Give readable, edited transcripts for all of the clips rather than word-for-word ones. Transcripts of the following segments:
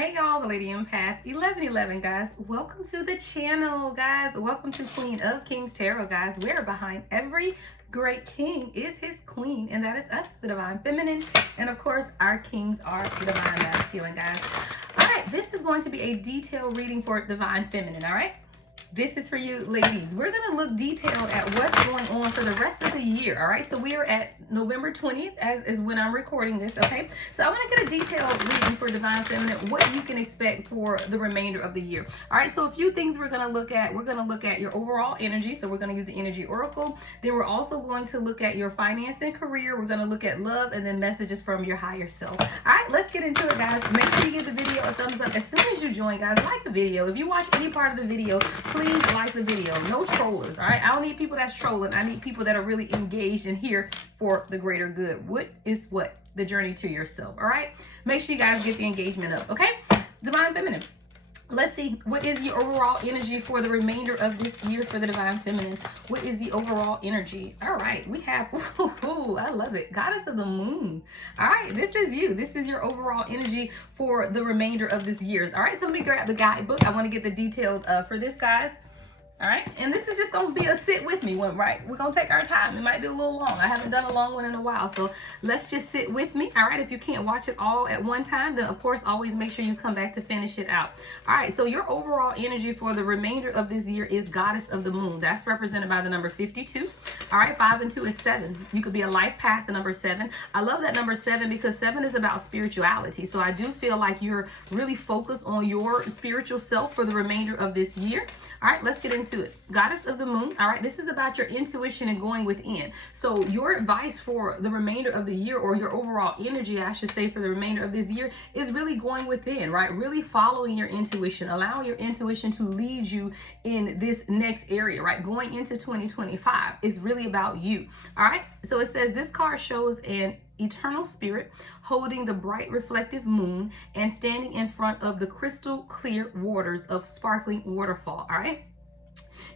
Hey y'all, the Lady Empath 1111, guys. Welcome to the channel, guys. Welcome to Queen of Kings Tarot, guys. Where behind every great king is his queen, and that is us, the Divine Feminine. And of course, our kings are the Divine Masculine, guys. All right, this is going to be a detailed reading for Divine Feminine, all right? This is for you ladies. We're going to look detailed at what's going on for the rest of the year, all right? So we are at November 20th as is when I'm recording this, okay? So I want to get a detailed reading for Divine Feminine, what you can expect for the remainder of the year. All right, so a few things we're going to look at. We're going to look at your overall energy. So we're going to use the Energy Oracle. Then we're also going to look at your finance and career. We're going to look at love and then messages from your higher self. All right, let's get into it, guys. Make sure you give the video a thumbs up as soon as you join, guys. Like the video. If you watch any part of the video, please like the video. No trollers, all right? I don't need people that's trolling. I need people that are really engaged and here for the greater good. What is what? The journey to yourself, all right? Make sure you guys get the engagement up, okay? Divine Feminine. Let's see, what is the overall energy for the remainder of this year for the Divine Feminine? What is the overall energy? All right, we have, ooh, I love it. Goddess of the Moon. All right, this is you. This is your overall energy for the remainder of this year. All right, so let me grab the guidebook. I want to get the detailed for this, guys. All right, and this is just going to be a sit with me one, right? We're going to take our time. It might be a little long. I haven't done a long one in a while, so let's just sit with me. All right, if you can't watch it all at one time, then of course, always make sure you come back to finish it out. All right, so your overall energy for the remainder of this year is Goddess of the Moon. That's represented by the number 52. All right, 5 and 2 is 7. You could be a life path, the number 7. I love that number 7 because 7 is about spirituality. So I do feel like you're really focused on your spiritual self for the remainder of this year. All right, let's get into it. Goddess of the Moon. All right, this is about your intuition and going within. So your advice for the remainder of the year, or your overall energy, I should say, for the remainder of this year is really going within, right? Really following your intuition, allowing your intuition to lead you in this next area, right? Going into 2025 is really about you. All right, so it says this card shows an eternal spirit holding the bright reflective moon and standing in front of the crystal clear waters of sparkling waterfall. All right,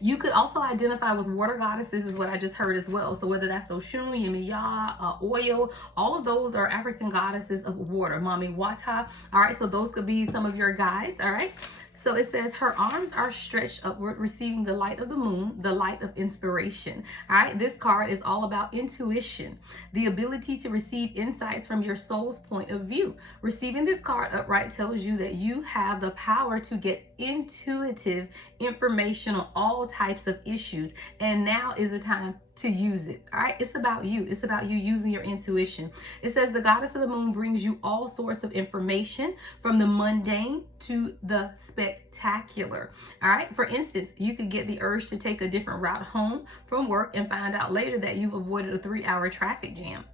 you could also identify with water goddesses, is what I just heard as well. So whether that's Oshun, Yemiya, Oyo, all of those are African goddesses of water. Mami Wata. All right, so those could be some of your guides. All right. So it says her arms are stretched upward, receiving the light of the moon, the light of inspiration. All right, this card is all about intuition, the ability to receive insights from your soul's point of view. Receiving this card upright tells you that you have the power to get intuitive information on all types of issues, and now is the time to use it. All right, it's about you. It's about you using your intuition. It says the Goddess of the Moon brings you all sorts of information, from the mundane to the spectacular. All right, for instance, you could get the urge to take a different route home from work and find out later that you've avoided a 3-hour traffic jam.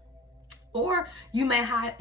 Or you might have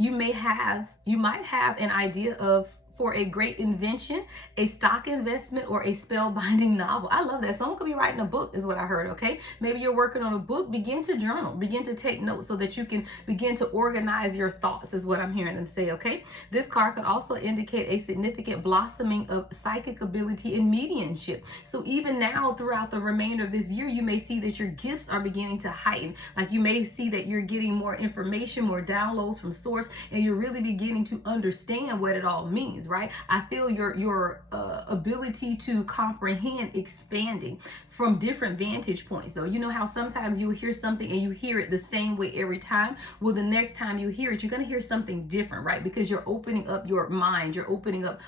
an idea for a great invention, a stock investment, or a spellbinding novel. I love that. Someone could be writing a book, is what I heard, okay? Maybe you're working on a book. Begin to journal. Begin to take notes so that you can begin to organize your thoughts, is what I'm hearing them say, okay? This card could also indicate a significant blossoming of psychic ability and mediumship. So even now, throughout the remainder of this year, you may see that your gifts are beginning to heighten. Like you may see that you're getting more information, more downloads from source, and you're really beginning to understand what it all means, right? I feel your ability to comprehend expanding from different vantage points. So you know how sometimes you hear something and you hear it the same way every time? Well, the next time you hear it, you're going to hear something different, right? Because you're opening up your mind, you're opening up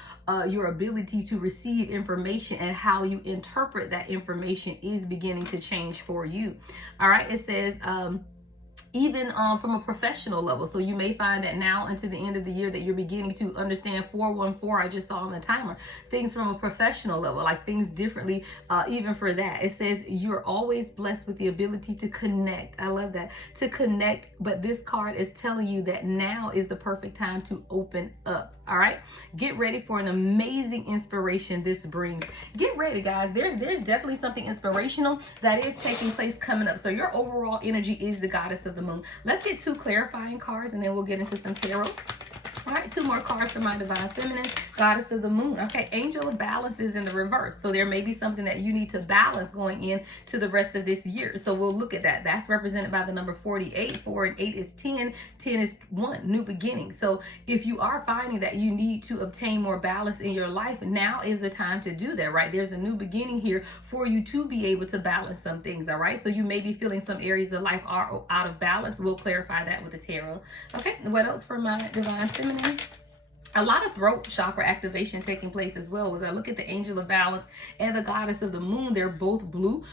your ability to receive information, and how you interpret that information is beginning to change for you. All right, it says even from a professional level. So you may find that now into the end of the year that you're beginning to understand 414, I just saw on the timer, things from a professional level, like things differently, even for that. It says you're always blessed with the ability to connect. I love that, to connect. But this card is telling you that now is the perfect time to open up. All right, get ready for an amazing inspiration this brings. Get ready, guys. There's definitely something inspirational that is taking place coming up. So your overall energy is the Goddess of the Moon. Let's get 2 clarifying cards, and then we'll get into some tarot. All right, 2 more cards for my divine feminine, goddess of the moon. Okay, angel of balance is in the reverse. So there may be something that you need to balance going into the rest of this year. So we'll look at that. That's represented by the number 48. 4 and 8 is 10. 10 is 1, new beginning. So if you are finding that you need to obtain more balance in your life, now is the time to do that, right? There's a new beginning here for you to be able to balance some things, all right? So you may be feeling some areas of life are out of balance. We'll clarify that with the tarot. Okay, what else for my divine feminine? A lot of throat chakra activation taking place as well. As I look at the angel of balance and the goddess of the moon, they're both blue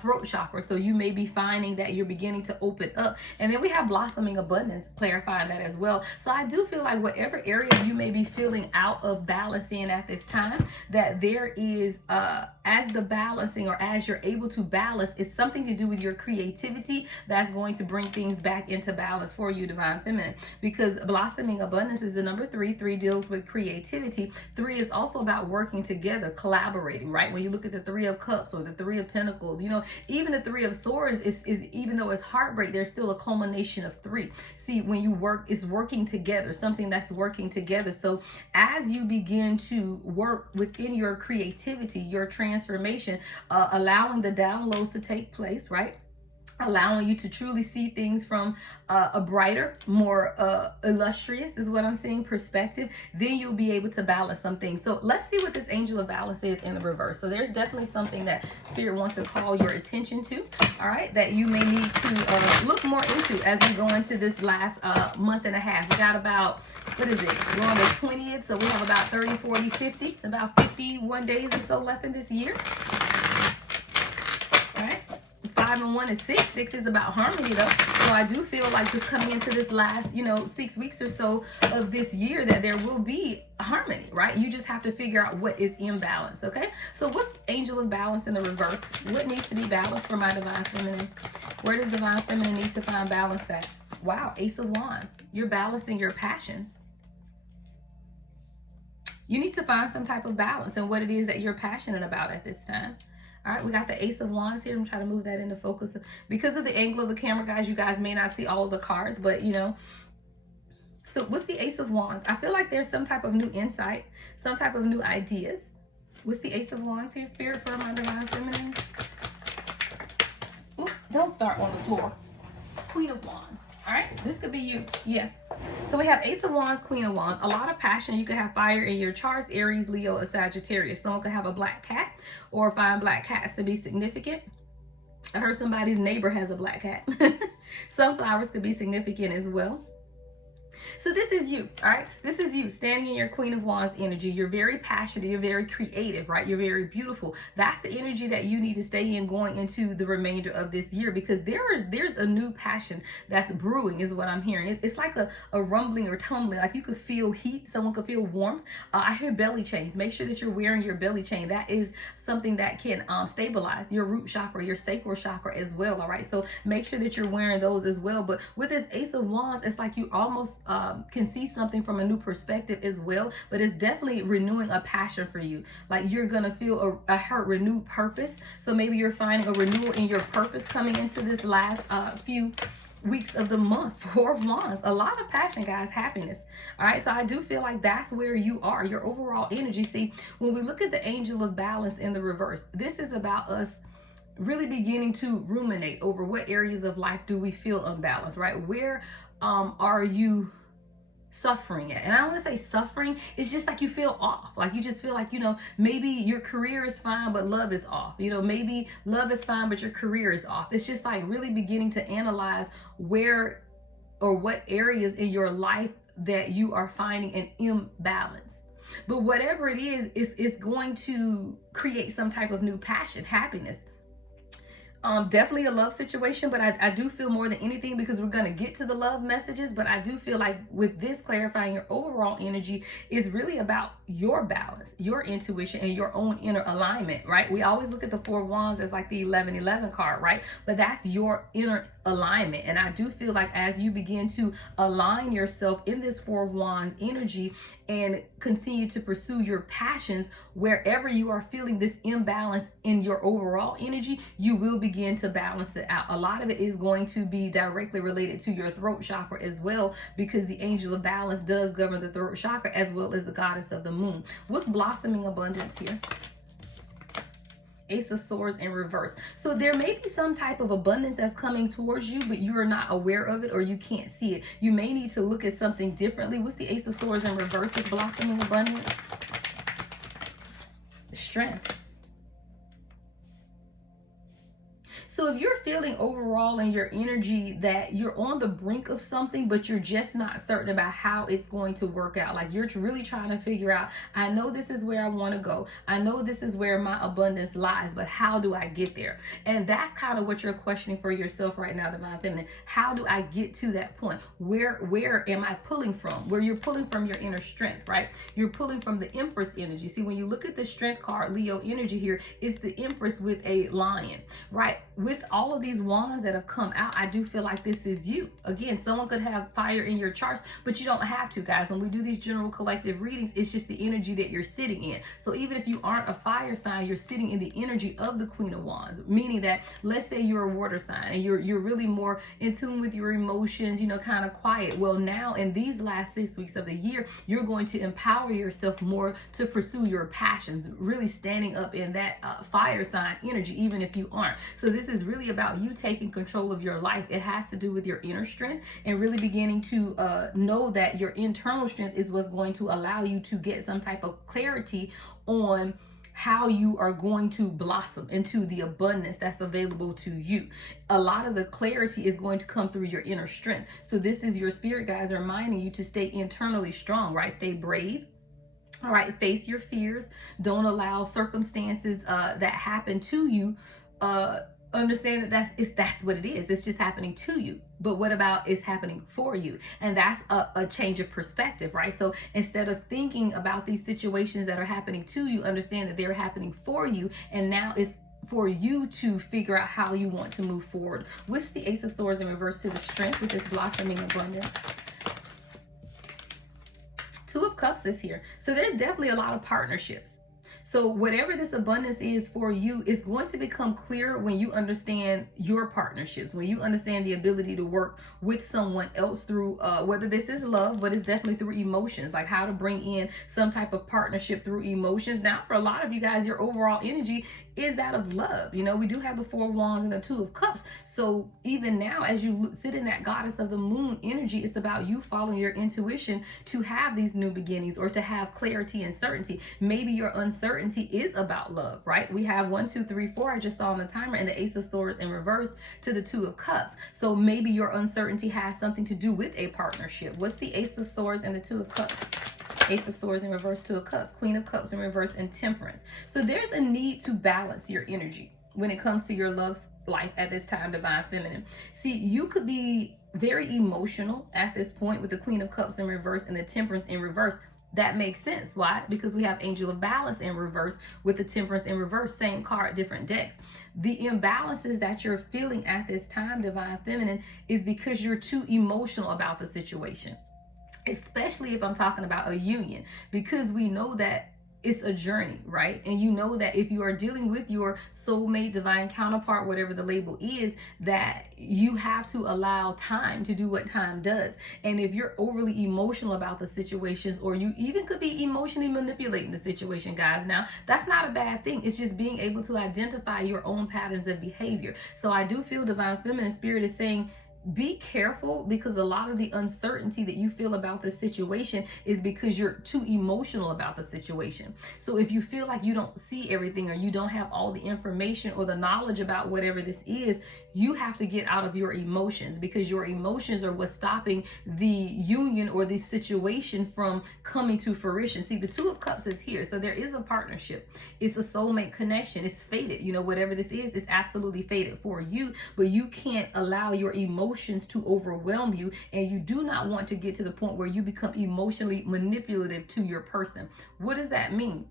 throat chakra. So you may be finding that you're beginning to open up. And then we have blossoming abundance, clarifying that as well. So I do feel like whatever area you may be feeling out of balance in at this time, that there is, as the balancing or as you're able to balance, is something to do with your creativity that's going to bring things back into balance for you, divine feminine. Because blossoming abundance is the number 3. 3 deals with creativity. 3 is also about working together, collaborating, right? When you look at the 3 of cups or the 3 of pentacles, you know, even the 3 of swords is even though it's heartbreak, there's still a culmination of 3. See, when you work, it's working together, something that's working together. So as you begin to work within your creativity, your transformation, allowing the downloads to take place, right? Allowing you to truly see things from a brighter, more illustrious, is what I'm seeing, perspective, then you'll be able to balance some things. So let's see what this angel of balance is in the reverse. So there's definitely something that Spirit wants to call your attention to, all right, that you may need to look more into as we go into this last month and a half. We got about, what is it? We're on the 20th, so we have about 30, 40, 50, about 51 days or so left in this year. 5 and 1 is 6. 6 is about harmony though. So I do feel like just coming into this last, 6 weeks or so of this year that there will be harmony, right? You just have to figure out what is imbalance, okay? So what's angel of balance in the reverse? What needs to be balanced for my divine feminine? Where does divine feminine need to find balance at? Wow, Ace of Wands. You're balancing your passions. You need to find some type of balance in what it is that you're passionate about at this time. All right, we got the Ace of Wands here. I'm trying to move that into focus. Because of the angle of the camera, guys, you guys may not see all of the cards, but So what's the Ace of Wands? I feel like there's some type of new insight, some type of new ideas. What's the Ace of Wands here, Spirit, for my divine feminine? Ooh, don't start on the floor. Queen of Wands. All right, this could be you. Yeah. So we have Ace of Wands, Queen of Wands. A lot of passion. You could have fire in your charts, Aries, Leo, or Sagittarius. Someone could have a black cat or find black cats to be significant. I heard somebody's neighbor has a black cat. Sunflowers could be significant as well. So this is you, all right? This is you standing in your Queen of Wands energy. You're very passionate. You're very creative, right? You're very beautiful. That's the energy that you need to stay in going into the remainder of this year, because there's a new passion that's brewing is what I'm hearing. It's like a rumbling or tumbling. Like you could feel heat. Someone could feel warmth. I hear belly chains. Make sure that you're wearing your belly chain. That is something that can stabilize your root chakra, your sacral chakra as well, all right? So make sure that you're wearing those as well. But with this Ace of Wands, it's like you almost can see something from a new perspective as well, but it's definitely renewing a passion for you. Like you're gonna feel a renewed purpose. So maybe you're finding a renewal in your purpose coming into this last few weeks of the month. 4 of Wands, a lot of passion, guys, happiness. All right, so I do feel like that's where you are, your overall energy. See, when we look at the angel of balance in the reverse, this is about us really beginning to ruminate over what areas of life do we feel unbalanced, right? Where are you suffering at? And I don't want to say suffering, it's just like you feel off. Like you just feel like, maybe your career is fine, but love is off. Maybe love is fine, but your career is off. It's just like really beginning to analyze where or what areas in your life that you are finding an imbalance. But whatever it is, it's going to create some type of new passion, happiness. Definitely a love situation, but I do feel more than anything, because we're going to get to the love messages, but I do feel like with this clarifying your overall energy is really about your balance, your intuition, and your own inner alignment, right? We always look at the 4 of Wands as like the 11-11 card, right? But that's your inner alignment. And I do feel like as you begin to align yourself in this Four of Wands energy and continue to pursue your passions, wherever you are feeling this imbalance in your overall energy, you will begin to balance it out. A lot of it is going to be directly related to your throat chakra as well, because the angel of balance does govern the throat chakra as well as the goddess of the moon. What's blossoming abundance here? Ace of Swords in reverse. So there may be some type of abundance that's coming towards you, but you are not aware of it or you can't see it. You may need to look at something differently. What's the Ace of Swords in reverse with blossoming abundance? Strength. So if you're feeling overall in your energy that you're on the brink of something, but you're just not certain about how it's going to work out, like you're really trying to figure out, I know this is where I want to go. I know this is where my abundance lies, but how do I get there? And that's kind of what you're questioning for yourself right now, Divine Feminine. How do I get to that point? Where am I pulling from? Where you're pulling from your inner strength, right? You're pulling from the Empress energy. See, when you look at the strength card, Leo energy here, it's the Empress with a lion, right? With all of these wands that have come out, I do feel like this is you. Again, someone could have fire in your charts, but you don't have to, guys. When we do these general collective readings, it's just the energy that you're sitting in. So even if you aren't a fire sign, you're sitting in the energy of the Queen of Wands, meaning that, let's say you're a water sign and you're really more in tune with your emotions, you know, kind of quiet. Well, now in these last 6 weeks of the year, you're going to empower yourself more to pursue your passions, really standing up in that fire sign energy, even if you aren't. So this is really about you taking control of your life. It has to do with your inner strength and really beginning to know that your internal strength is what's going to allow you to get some type of clarity on how you are going to blossom into the abundance that's available to you. A lot of the clarity is going to come through your inner strength. So this is your spirit guides reminding you to stay internally strong, right? Stay brave. All right, face your fears. Don't allow circumstances that happen to you understand that that's what it is. It's just happening to you. But what about it's happening for you? And that's a change of perspective, right? So instead of thinking about these situations that are happening to you, understand that they're happening for you. And now it's for you to figure out how you want to move forward. What's the Ace of Swords in reverse to the strength with this blossoming abundance? Two of Cups is here. So there's definitely a lot of partnerships. So whatever this abundance is for you is going to become clear when you understand your partnerships, when you understand the ability to work with someone else through, whether this is love, but it's definitely through emotions, like how to bring in some type of partnership through emotions. Now, for a lot of you guys, your overall energy is that of love. You know, we do have the Four of Wands and the Two of Cups. So even now, as you sit in that goddess of the moon energy, it's about you following your intuition to have these new beginnings or to have clarity and certainty. Maybe your uncertainty is about love, right? We have 1, 2, 3, 4. I just saw on the timer, and the Ace of Swords in reverse to the Two of Cups. So maybe your uncertainty has something to do with a partnership. What's the Ace of Swords and the Two of Cups? Ace of Swords in reverse, Two of Cups, Queen of Cups in reverse, and Temperance. So there's a need to balance your energy when it comes to your love life at this time, Divine Feminine. See, you could be very emotional at this point with the Queen of Cups in reverse and the Temperance in reverse. That makes sense. Why? Because we have Angel of Balance in reverse with the Temperance in reverse, same card, different decks. The imbalances that you're feeling at this time, Divine Feminine, is because you're too emotional about the situation. Especially if I'm talking about a union, because we know that it's a journey, right? And you know that if you are dealing with your soulmate, divine counterpart, whatever the label is, that you have to allow time to do what time does. And if you're overly emotional about the situations, or you even could be emotionally manipulating the situation, guys, now that's not a bad thing. It's just being able to identify your own patterns of behavior. So I do feel Divine Feminine Spirit is saying, be careful, because a lot of the uncertainty that you feel about this situation is because you're too emotional about the situation. So if you feel like you don't see everything, or you don't have all the information or the knowledge about whatever this is, you have to get out of your emotions, because your emotions are what's stopping the union or the situation from coming to fruition. See, the Two of Cups is here. So there is a partnership. It's a soulmate connection. It's fated. You know, whatever this is, it's absolutely fated for you, but you can't allow your emotions to overwhelm you, and you do not want to get to the point where you become emotionally manipulative to your person. What does that mean?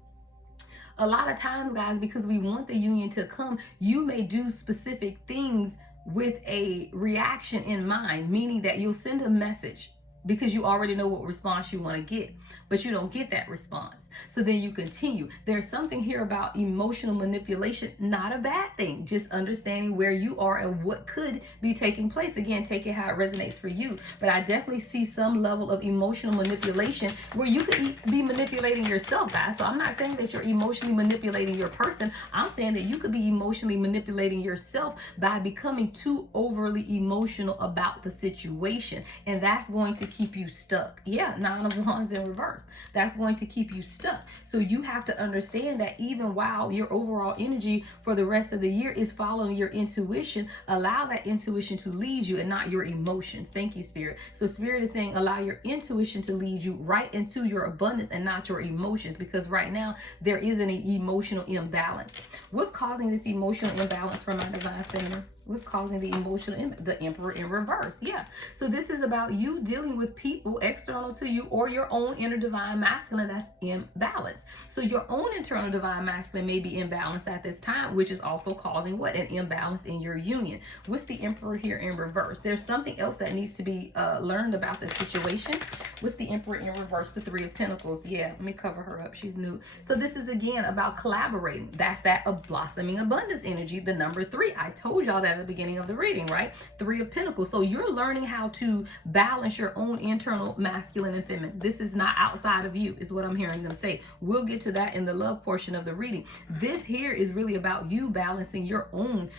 A lot of times, guys, because we want the union to come, you may do specific things with a reaction in mind, meaning that you'll send a message because you already know what response you want to get, but you don't get that response. So then you continue. There's something here about emotional manipulation, not a bad thing, just understanding where you are and what could be taking place. Again, take it how it resonates for you. But I definitely see some level of emotional manipulation where you could be manipulating yourself, guys. So I'm not saying that you're emotionally manipulating your person. I'm saying that you could be emotionally manipulating yourself by becoming too overly emotional about the situation. And that's going to keep you stuck. Yeah, 9 of Wands in reverse. That's going to keep you stuck. So you have to understand that even while your overall energy for the rest of the year is following your intuition, allow that intuition to lead you and not your emotions. Thank you, Spirit. So Spirit is saying allow your intuition to lead you right into your abundance and not your emotions, because right now there is an emotional imbalance. What's causing this emotional imbalance for my divine feminine? What's causing the emotional the Emperor in reverse? Yeah. So this is about you dealing with people external to you or your own inner divine masculine that's imbalanced. So your own internal divine masculine may be imbalanced at this time, which is also causing what? An imbalance in your union. What's the Emperor here in reverse? There's something else that needs to be learned about this situation. What's the Emperor in reverse? The 3 of Pentacles. Yeah, let me cover her up. She's new. So this is again about collaborating. That's that blossoming abundance energy, the number 3. I told y'all that at the beginning of the reading, right? 3 of Pentacles. So you're learning how to balance your own internal masculine and feminine. This is not outside of you, is what I'm hearing them say. We'll get to that in the love portion of the reading. This here is really about you balancing your own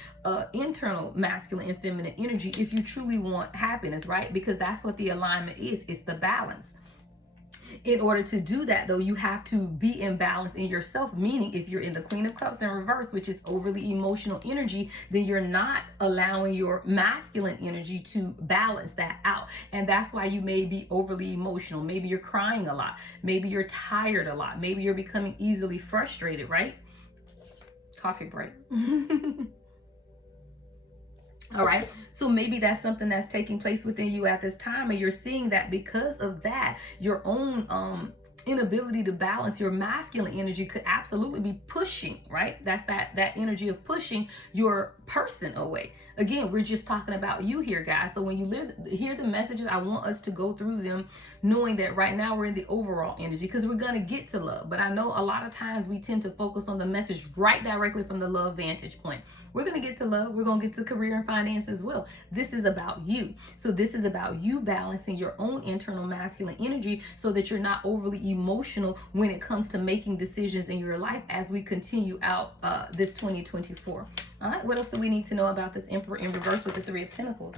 internal masculine and feminine energy if you truly want happiness, right? Because that's what the alignment is. It's the balance. In order to do that, though, you have to be in balance in yourself, meaning if you're in the Queen of Cups in reverse, which is overly emotional energy, then you're not allowing your masculine energy to balance that out. And that's why you may be overly emotional. Maybe you're crying a lot. Maybe you're tired a lot. Maybe you're becoming easily frustrated, right? Coffee break. All right. So maybe that's something that's taking place within you at this time. And you're seeing that because of that, your own inability to balance your masculine energy could absolutely be pushing, right? That's that energy of pushing your person away. Again, we're just talking about you here, guys. So when you hear the messages, I want us to go through them knowing that right now we're in the overall energy, because we're going to get to love. But I know a lot of times we tend to focus on the message right directly from the love vantage point. We're going to get to love. We're going to get to career and finance as well. This is about you. So this is about you balancing your own internal masculine energy so that you're not overly emotional when it comes to making decisions in your life as we continue out this 2024. All right, what else do we need to know about this Emperor in reverse with the 3 of Pentacles?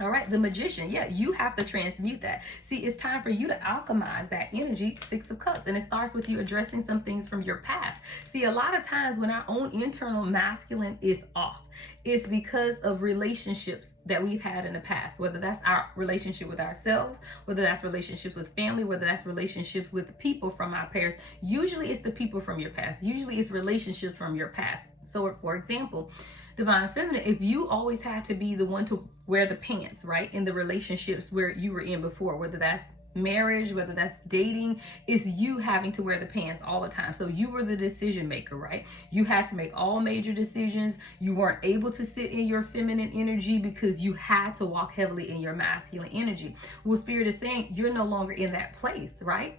All right, the Magician. Yeah, you have to transmute that. See, it's time for you to alchemize that energy, 6 of Cups. And it starts with you addressing some things from your past. See, a lot of times when our own internal masculine is off, it's because of relationships that we've had in the past, whether that's our relationship with ourselves, whether that's relationships with family, whether that's relationships with people from our past. Usually it's the people from your past. Usually it's relationships from your past. So for example, Divine Feminine, if you always had to be the one to wear the pants, right, in the relationships where you were in before, whether that's marriage, whether that's dating, it's you having to wear the pants all the time. So you were the decision maker, right? You had to make all major decisions. You weren't able to sit in your feminine energy because you had to walk heavily in your masculine energy. Well, Spirit is saying you're no longer in that place, right?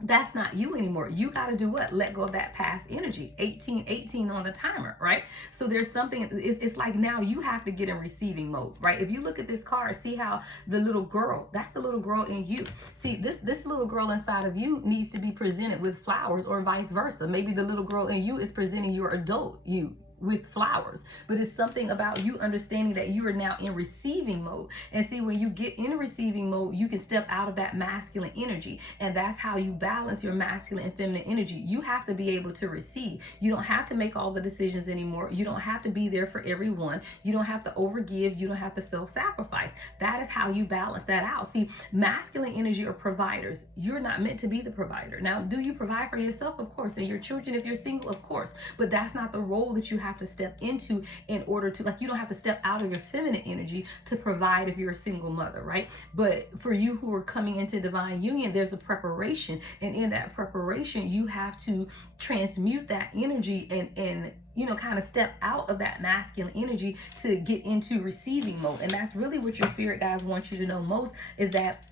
That's not you anymore. You got to do what? Let go of that past energy. 18 on the timer, right? So there's something, it's like now you have to get in receiving mode, right? If you look at this card, see how the little girl, that's the little girl in you. See, this little girl inside of you needs to be presented with flowers, or vice versa. Maybe the little girl in you is presenting your adult you with flowers, but it's something about you understanding that you are now in receiving mode. And see, when you get in receiving mode, you can step out of that masculine energy, and that's how you balance your masculine and feminine energy. You have to be able to receive. You don't have to make all the decisions anymore. You don't have to be there for everyone. You don't have to overgive. You don't have to self-sacrifice. That is how you balance that out. See, masculine energy are providers. You're not meant to be the provider. Now, do you provide for yourself? Of course. And your children, if you're single, of course, but that's not the role that you have have to step into in order to, like, you don't have to step out of your feminine energy to provide if you're a single mother, right? But for you who are coming into divine union, there's a preparation. And in that preparation, you have to transmute that energy and you know, kind of step out of that masculine energy to get into receiving mode. And that's really what your spirit guides want you to know most, is that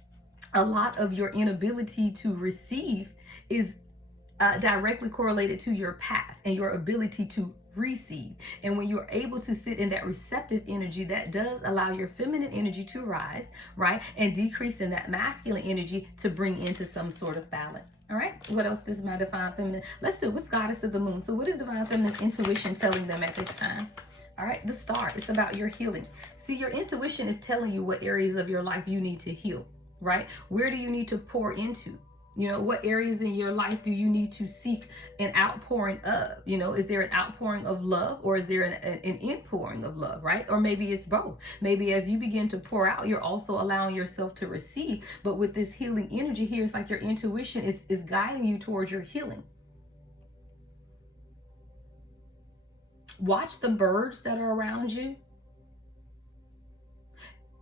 a lot of your inability to receive is directly correlated to your past and your ability to receive. And when you're able to sit in that receptive energy, that does allow your feminine energy to rise, right? And decrease in that masculine energy to bring into some sort of balance. All right. What else does my divine feminine? Let's do what's goddess of the moon. So what is divine feminine's intuition telling them at this time? All right. The star. It's about your healing. See, your intuition is telling you what areas of your life you need to heal, right? Where do you need to pour into? You know, what areas in your life do you need to seek an outpouring of? You know, is there an outpouring of love, or is there an inpouring of love, right? Or maybe it's both. Maybe as you begin to pour out, you're also allowing yourself to receive. But with this healing energy here, it's like your intuition is guiding you towards your healing. Watch the birds that are around you.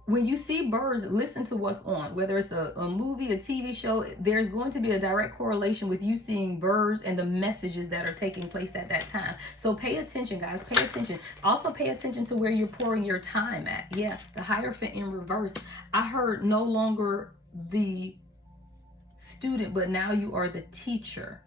When you see birds, listen to what's on, whether it's a movie, a TV show. There's going to be a direct correlation with you seeing birds and the messages that are taking place at that time. So pay attention, guys. Pay attention. Also pay attention to where you're pouring your time at. Yeah, the Hierophant in reverse. I heard no longer the student, but now you are the teacher.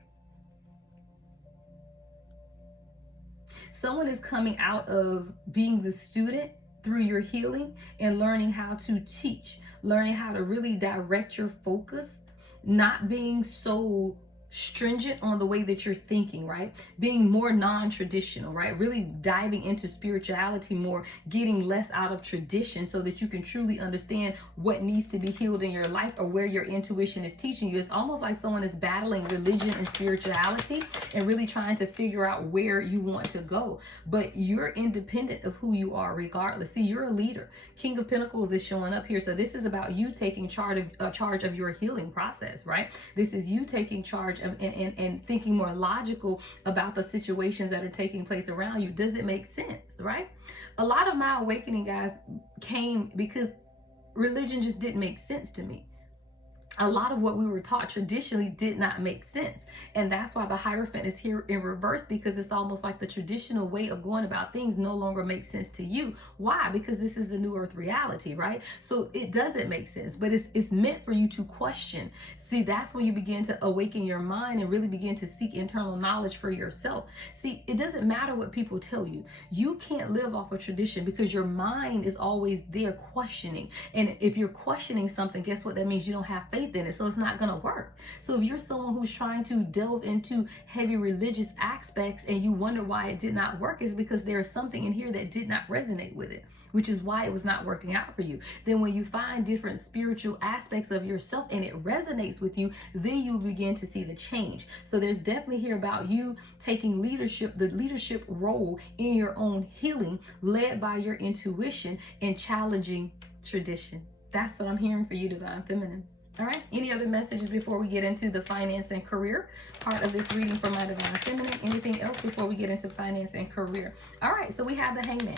Someone is coming out of being the student through your healing and learning how to teach, learning how to really direct your focus, not being so stringent on the way that you're thinking, right? Being more non-traditional, right? Really diving into spirituality more, getting less out of tradition so that you can truly understand what needs to be healed in your life or where your intuition is teaching you. It's almost like someone is battling religion and spirituality and really trying to figure out where you want to go. But you're independent of who you are regardless. See, you're a leader. King of Pentacles is showing up here. So this is about you taking charge of your healing process, right? This is you taking charge and thinking more logical about the situations that are taking place around you. Does it make sense, right? A lot of my awakening, guys, came because religion just didn't make sense to me. A lot of what we were taught traditionally did not make sense. And that's why the Hierophant is here in reverse, because it's almost like the traditional way of going about things no longer makes sense to you. Why? Because this is the new earth reality, right? So it doesn't make sense, but it's meant for you to question. See, that's when you begin to awaken your mind and really begin to seek internal knowledge for yourself. See, it doesn't matter what people tell you. You can't live off of tradition because your mind is always there questioning. And if you're questioning something, guess what? That means you don't have faith in it, so it's not going to work. So if you're someone who's trying to delve into heavy religious aspects and you wonder why it did not work, is because there's something in here that did not resonate with it, which is why it was not working out for you. Then when you find different spiritual aspects of yourself and it resonates with you, then you begin to see the change. So there's definitely here about you taking leadership, the leadership role in your own healing, led by your intuition and challenging tradition. That's what I'm hearing for you, Divine Feminine. All right. Any other messages before we get into the finance and career part of this reading for my Divine Feminine? Anything else before we get into finance and career? All right. So we have the Hangman.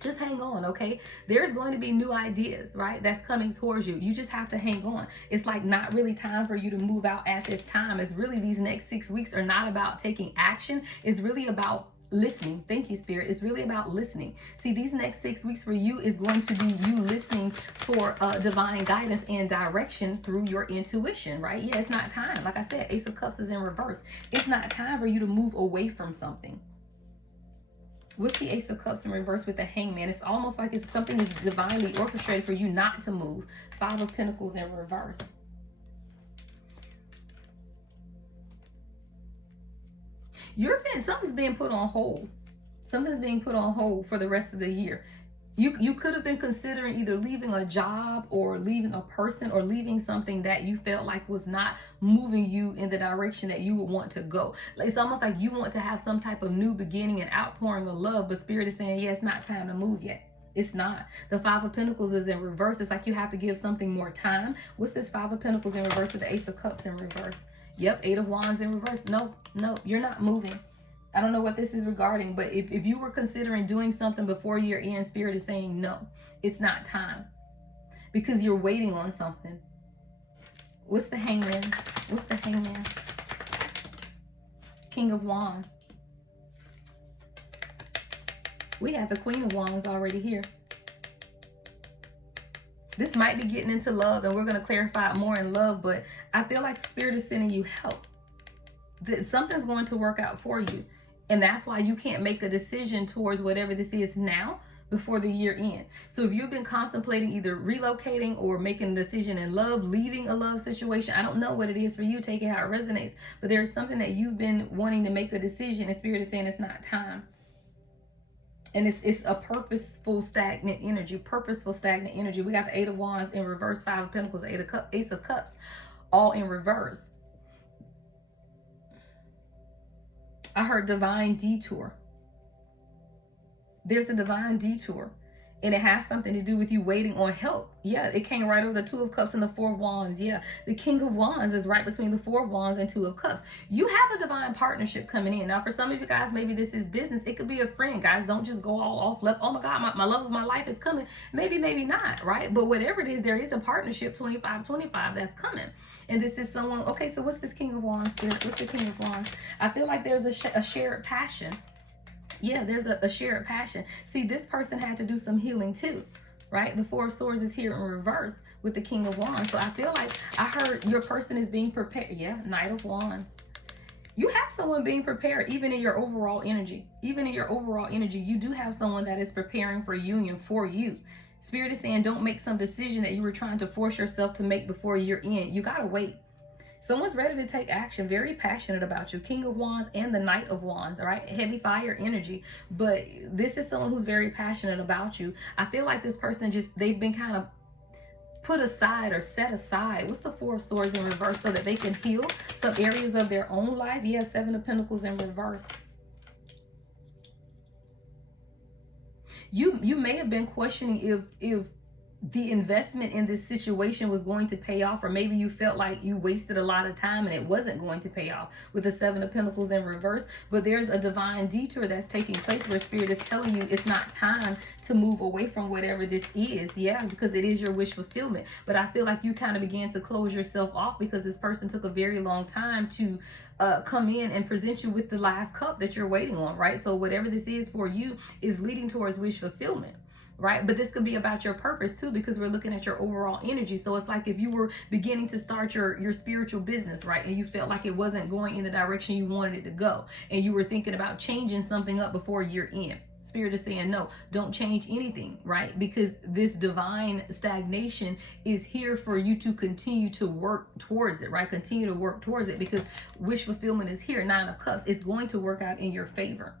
Just hang on, okay? There's going to be new ideas, right? That's coming towards you. You just have to hang on. It's like not really time for you to move out at this time. It's really, these next 6 weeks are not about taking action. It's really about listening. Thank you, Spirit. It's really about listening. See, these next 6 weeks for you is going to be you listening for divine guidance and direction through your intuition, right? Yeah, it's not time. Like I said, Ace of Cups is in reverse. It's not time for you to move away from something. What's the Ace of Cups in reverse with the Hangman? It's almost like it's something is divinely orchestrated for you not to move. Five of Pentacles in reverse. Something's being put on hold. Something's being put on hold for the rest of the year. You could have been considering either leaving a job or leaving a person or leaving something that you felt like was not moving you in the direction that you would want to go. It's almost like you want to have some type of new beginning and outpouring of love, but Spirit is saying, yeah, it's not time to move yet. It's not. The Five of Pentacles is in reverse. It's like you have to give something more time. What's this Five of Pentacles in reverse with the Ace of Cups in reverse? Yep, Eight of Wands in reverse. No, you're not moving. I don't know what this is regarding, but if you were considering doing something before year end, Spirit is saying no, it's not time, because you're waiting on something. What's the Hangman? What's the Hangman? King of Wands. We have the Queen of Wands already here. This might be getting into love, and we're going to clarify it more in love, but I feel like Spirit is sending you help. That something's going to work out for you. And that's why you can't make a decision towards whatever this is now before the year end. So if you've been contemplating either relocating or making a decision in love, leaving a love situation, I don't know what it is for you, take it how it resonates, but there's something that you've been wanting to make a decision, and Spirit is saying it's not time. And it's a purposeful, stagnant energy. Purposeful, stagnant energy. We got the 8 of Wands in reverse, 5 of Pentacles, Ace of Cups, all in reverse. I heard divine detour. There's a divine detour, and it has something to do with you waiting on help. Yeah, it came right over the 2 of Cups and the 4 of Wands. Yeah, the King of Wands is right between the 4 of Wands and 2 of Cups. You have a divine partnership coming in. Now, for some of you guys, maybe this is business. It could be a friend. Guys, don't just go all off left. Oh my God, my love of my life is coming. Maybe, maybe not, right? But whatever it is, there is a partnership, 25-25, that's coming. And this is someone, okay, so what's this King of Wands? What's the King of Wands? I feel like there's a shared passion. Yeah, there's a shared passion. See, this person had to do some healing too, right? The 4 of Swords is here in reverse with the King of Wands. So I feel like I heard your person is being prepared. Yeah, Knight of Wands. You have someone being prepared, even in your overall energy. Even in your overall energy, you do have someone that is preparing for union for you. Spirit is saying don't make some decision that you were trying to force yourself to make before you're in. You got to wait. Someone's ready to take action, very passionate about you. King of Wands and the Knight of Wands, all right? Heavy fire energy. But this is someone who's very passionate about you. I feel like this person they've been kind of put aside or set aside. What's the 4 of Swords in reverse so that they can heal some areas of their own life? Yeah, 7 of Pentacles in reverse. You may have been questioning if the investment in this situation was going to pay off, or maybe you felt like you wasted a lot of time and it wasn't going to pay off with the 7 of Pentacles in reverse. But there's a divine detour that's taking place where Spirit is telling you it's not time to move away from whatever this is. Yeah, because it is your wish fulfillment. But I feel like you kind of began to close yourself off because this person took a very long time to come in and present you with the last cup that you're waiting on, right? So whatever this is for you is leading towards wish fulfillment. Right? But this could be about your purpose too, because we're looking at your overall energy. So it's like if you were beginning to start your spiritual business, right? And you felt like it wasn't going in the direction you wanted it to go. And you were thinking about changing something up before you're in. Spirit is saying, no, don't change anything, right? Because this divine stagnation is here for you to continue to work towards it, right? Continue to work towards it because wish fulfillment is here. 9 of Cups. It's going to work out in your favor.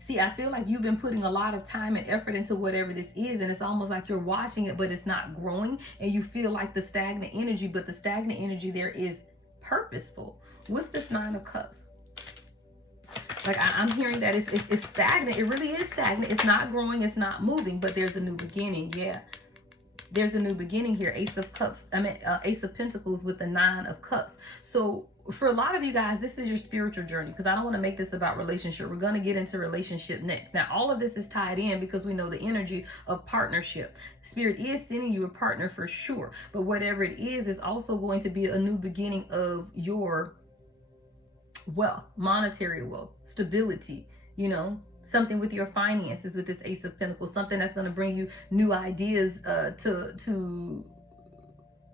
See, I feel like you've been putting a lot of time and effort into whatever this is, and it's almost like you're watching it, but it's not growing, and you feel like the stagnant energy, but the stagnant energy there is purposeful. What's this 9 of Cups? Like I'm hearing that it's stagnant. It really is stagnant. It's not growing. It's not moving, but there's a new beginning. Yeah. There's a new beginning here. Ace of Cups. Ace of Pentacles with the 9 of Cups. So for a lot of you guys, this is your spiritual journey, because I don't want to make this about relationship. We're going to get into relationship next. Now, all of this is tied in because we know the energy of partnership. Spirit is sending you a partner for sure. But whatever it is also going to be a new beginning of your wealth, monetary wealth, stability, you know, something with your finances with this Ace of Pentacles, something that's going to bring you new ideas to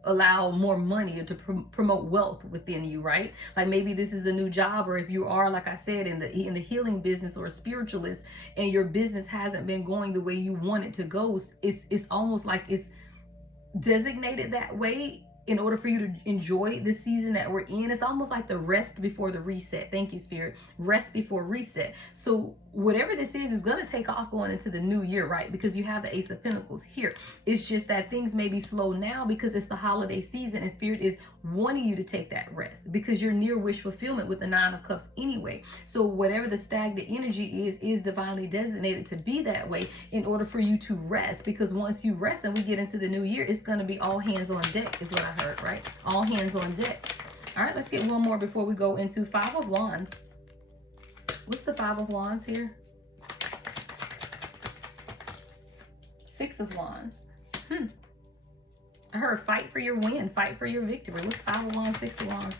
allow more money to promote wealth within you, right? Like maybe this is a new job, or if you are, like I said, in the healing business or a spiritualist, and your business hasn't been going the way you want it to go, it's almost like it's designated that way in order for you to enjoy the season that we're in. It's almost like the rest before the reset. Thank you, Spirit. Rest before reset. So whatever this is going to take off going into the new year, right? Because you have the Ace of Pentacles here. It's just that things may be slow now because it's the holiday season, and Spirit is wanting you to take that rest because you're near wish fulfillment with the 9 of Cups anyway. So whatever the stagnant energy is divinely designated to be that way in order for you to rest, because once you rest and we get into the new year, it's going to be all hands on deck is what I heard, right? All hands on deck. All right, let's get one more before we go into 5 of Wands. What's the Five of Wands here? Six of Wands. I heard fight for your win, fight for your victory. What's Five of Wands, Six of Wands?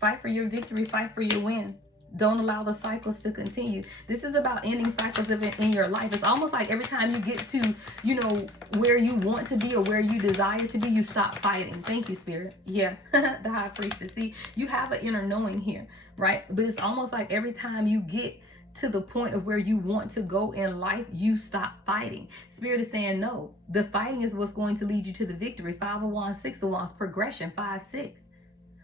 Fight for your victory, fight for your win. Don't allow the cycles to continue. This is about ending cycles in your life. It's almost like every time you get to, you know, where you want to be or where you desire to be, you stop fighting. Thank you, Spirit. Yeah, the High Priestess. See, you have an inner knowing here, right? But it's almost like every time you get to the point of where you want to go in life, you stop fighting. Spirit is saying, no, the fighting is what's going to lead you to the victory. Five of Wands, Six of Wands, progression, 5, 6.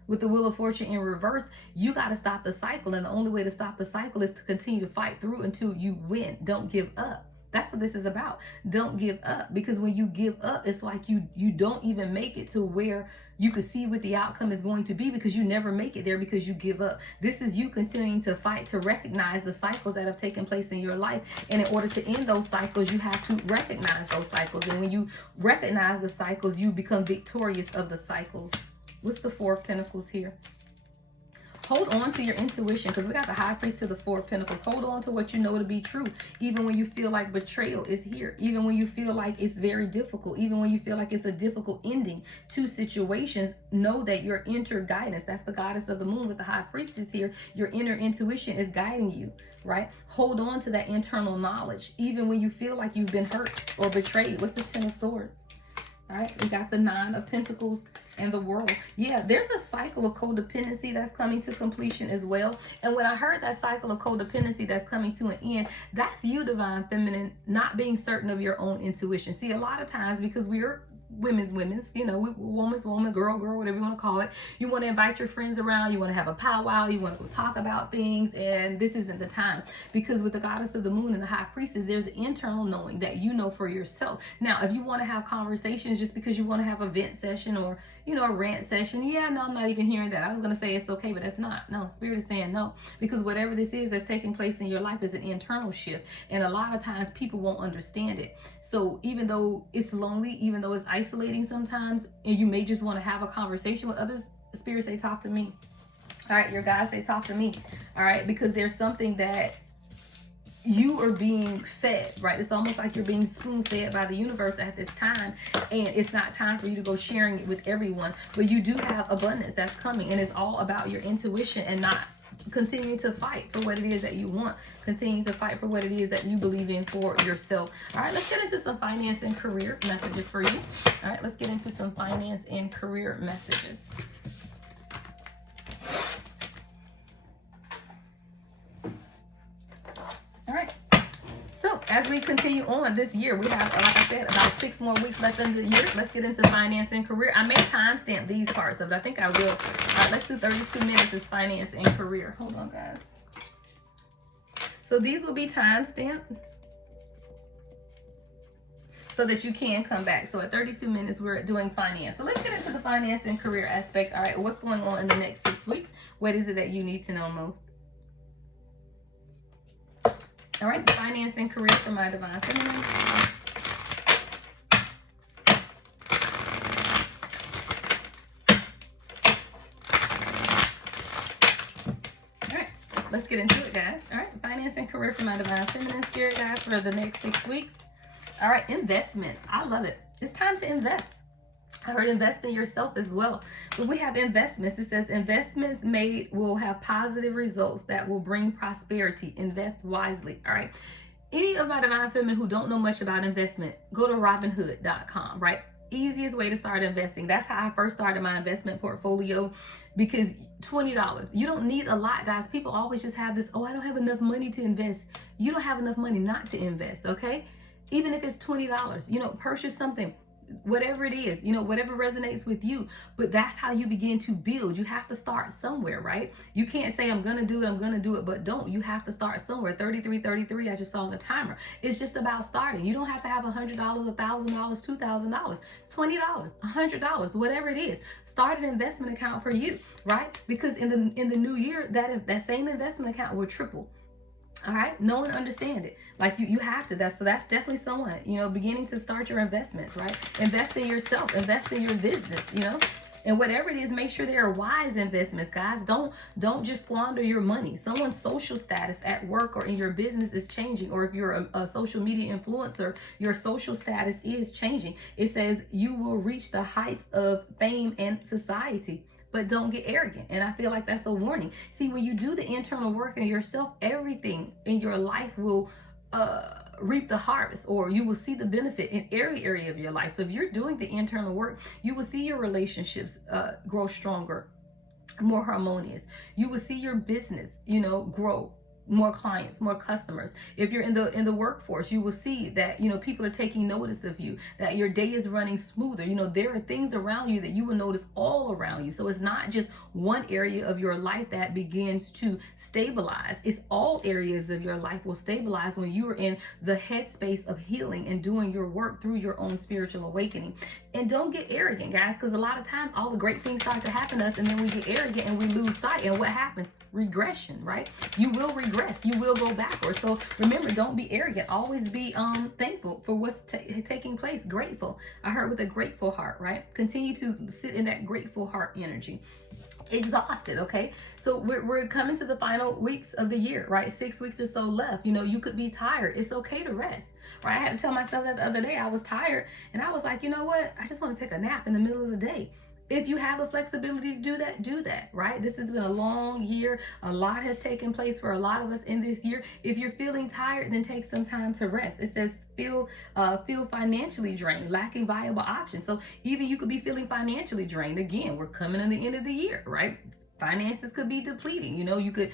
With the Wheel of Fortune in reverse, you got to stop the cycle. And the only way to stop the cycle is to continue to fight through until you win. Don't give up. That's what this is about. Don't give up. Because when you give up, it's like you don't even make it to where you could see what the outcome is going to be, because you never make it there because you give up. This is you continuing to fight to recognize the cycles that have taken place in your life. And in order to end those cycles, you have to recognize those cycles. And when you recognize the cycles, you become victorious of the cycles. What's the Four of Pentacles here? Hold on to your intuition, because we got the High Priest to the Four of Pentacles. Hold on to what you know to be true, even when you feel like betrayal is here, even when you feel like it's very difficult, even when you feel like it's a difficult ending to situations. Know that your inner guidance, that's the Goddess of the Moon with the High Priestess here, your inner intuition is guiding you, right? Hold on to that internal knowledge, even when you feel like you've been hurt or betrayed. What's the Ten of Swords? All right, we got the Nine of Pentacles and the World. Yeah, there's a cycle of codependency that's coming to completion as well. And when I heard that cycle of codependency that's coming to an end, that's you, Divine Feminine, not being certain of your own intuition. See, a lot of times, because we're women's, you know, woman's woman, girl, whatever you want to call it. You want to invite your friends around. You want to have a powwow. You want to go talk about things. And this isn't the time, because with the Goddess of the Moon and the High Priestess, there's an internal knowing that you know for yourself. Now, if you want to have conversations just because you want to have a vent session or, you know, a rant session, yeah, no, I'm not even hearing that. I was going to say it's okay, but that's not. No, Spirit is saying no, because whatever this is that's taking place in your life is an internal shift. And a lot of times people won't understand it. So even though it's lonely, even though it's isolating sometimes, and you may just want to have a conversation with others, Spirit say, talk to me. All right, your guys say, talk to me. All right, because there's something that you are being fed, right? It's almost like you're being spoon fed by the universe at this time, and it's not time for you to go sharing it with everyone. But you do have abundance that's coming, and it's all about your intuition and not continuing to fight for what it is that you want, continuing to fight for what it is that you believe in for yourself. All right, let's get into some finance and career messages for you. All right, let's get into some finance and career messages. All right, so as we continue on this year, we have, like I said, about 6 more weeks left in the year. Let's get into finance and career. I may timestamp these parts of it. I think I will. All right, let's do 32 minutes as finance and career. Hold on, guys. So these will be timestamped so that you can come back. So at 32 minutes, we're doing finance. So let's get into the finance and career aspect. All right, what's going on in the next 6 weeks? What is it that you need to know most? All right, finance and career for my Divine Feminine. All right, let's get into it, guys. All right, finance and career for my Divine Feminine, Spirit guys, for the next 6 weeks. All right, investments. I love it. It's time to invest. I heard invest in yourself as well. But we have investments. It says investments made will have positive results that will bring prosperity. Invest wisely. All right. Any of my Divine Feminine who don't know much about investment, go to robinhood.com, right? Easiest way to start investing. That's how I first started my investment portfolio, because $20. You don't need a lot, guys. People always just have this, oh, I don't have enough money to invest. You don't have enough money not to invest, okay? Even if it's $20, you know, purchase something. Whatever it is, you know, whatever resonates with you. But that's how you begin to build. You have to start somewhere, right? You can't say, I'm going to do it, but don't. You have to start somewhere. 33, I just saw the timer. It's just about starting. You don't have to have $100, $1,000, $2,000, $20, $100, whatever it is. Start an investment account for you, right? Because in the new year, that same investment account will triple. All right, know and understand it. Like you have to. That's definitely someone, you know, beginning to start your investments, right? Invest in yourself, invest in your business, you know. And whatever it is, make sure they are wise investments, guys. Don't just squander your money. Someone's social status at work or in your business is changing, or if you're a social media influencer, your social status is changing. It says you will reach the heights of fame and society, but don't get arrogant. And I feel like that's a warning. See, when you do the internal work in yourself, everything in your life will reap the harvest, or you will see the benefit in every area of your life. So if you're doing the internal work, you will see your relationships grow stronger, more harmonious. You will see your business, grow, more clients, more customers. If you're in the workforce, you will see that people are taking notice of you, that your day is running smoother. There are things around you that you will notice all around you. So it's not just one area of your life that begins to stabilize. It's all areas of your life will stabilize when you are in the headspace of healing and doing your work through your own spiritual awakening. And don't get arrogant, guys, because a lot of times all the great things start to happen to us, and then we get arrogant and we lose sight. And what happens? Regression, right? You will regress. You will go backwards. So remember, don't be arrogant. Always be thankful for what's taking place. Grateful. I heard with a grateful heart, right? Continue to sit in that grateful heart energy. Exhausted, okay? So we're coming to the final weeks of the year, right? 6 weeks or so left. You could be tired. It's okay to rest, right? I had to tell myself that the other day. I was tired, and I was like, you know what? I just want to take a nap in the middle of the day. If you have the flexibility to do that, right? This has been a long year. A lot has taken place for a lot of us in this year. If you're feeling tired, then take some time to rest. It says feel financially drained, lacking viable options. So even you could be feeling financially drained. Again, we're coming to the end of the year, right? Finances could be depleting. You could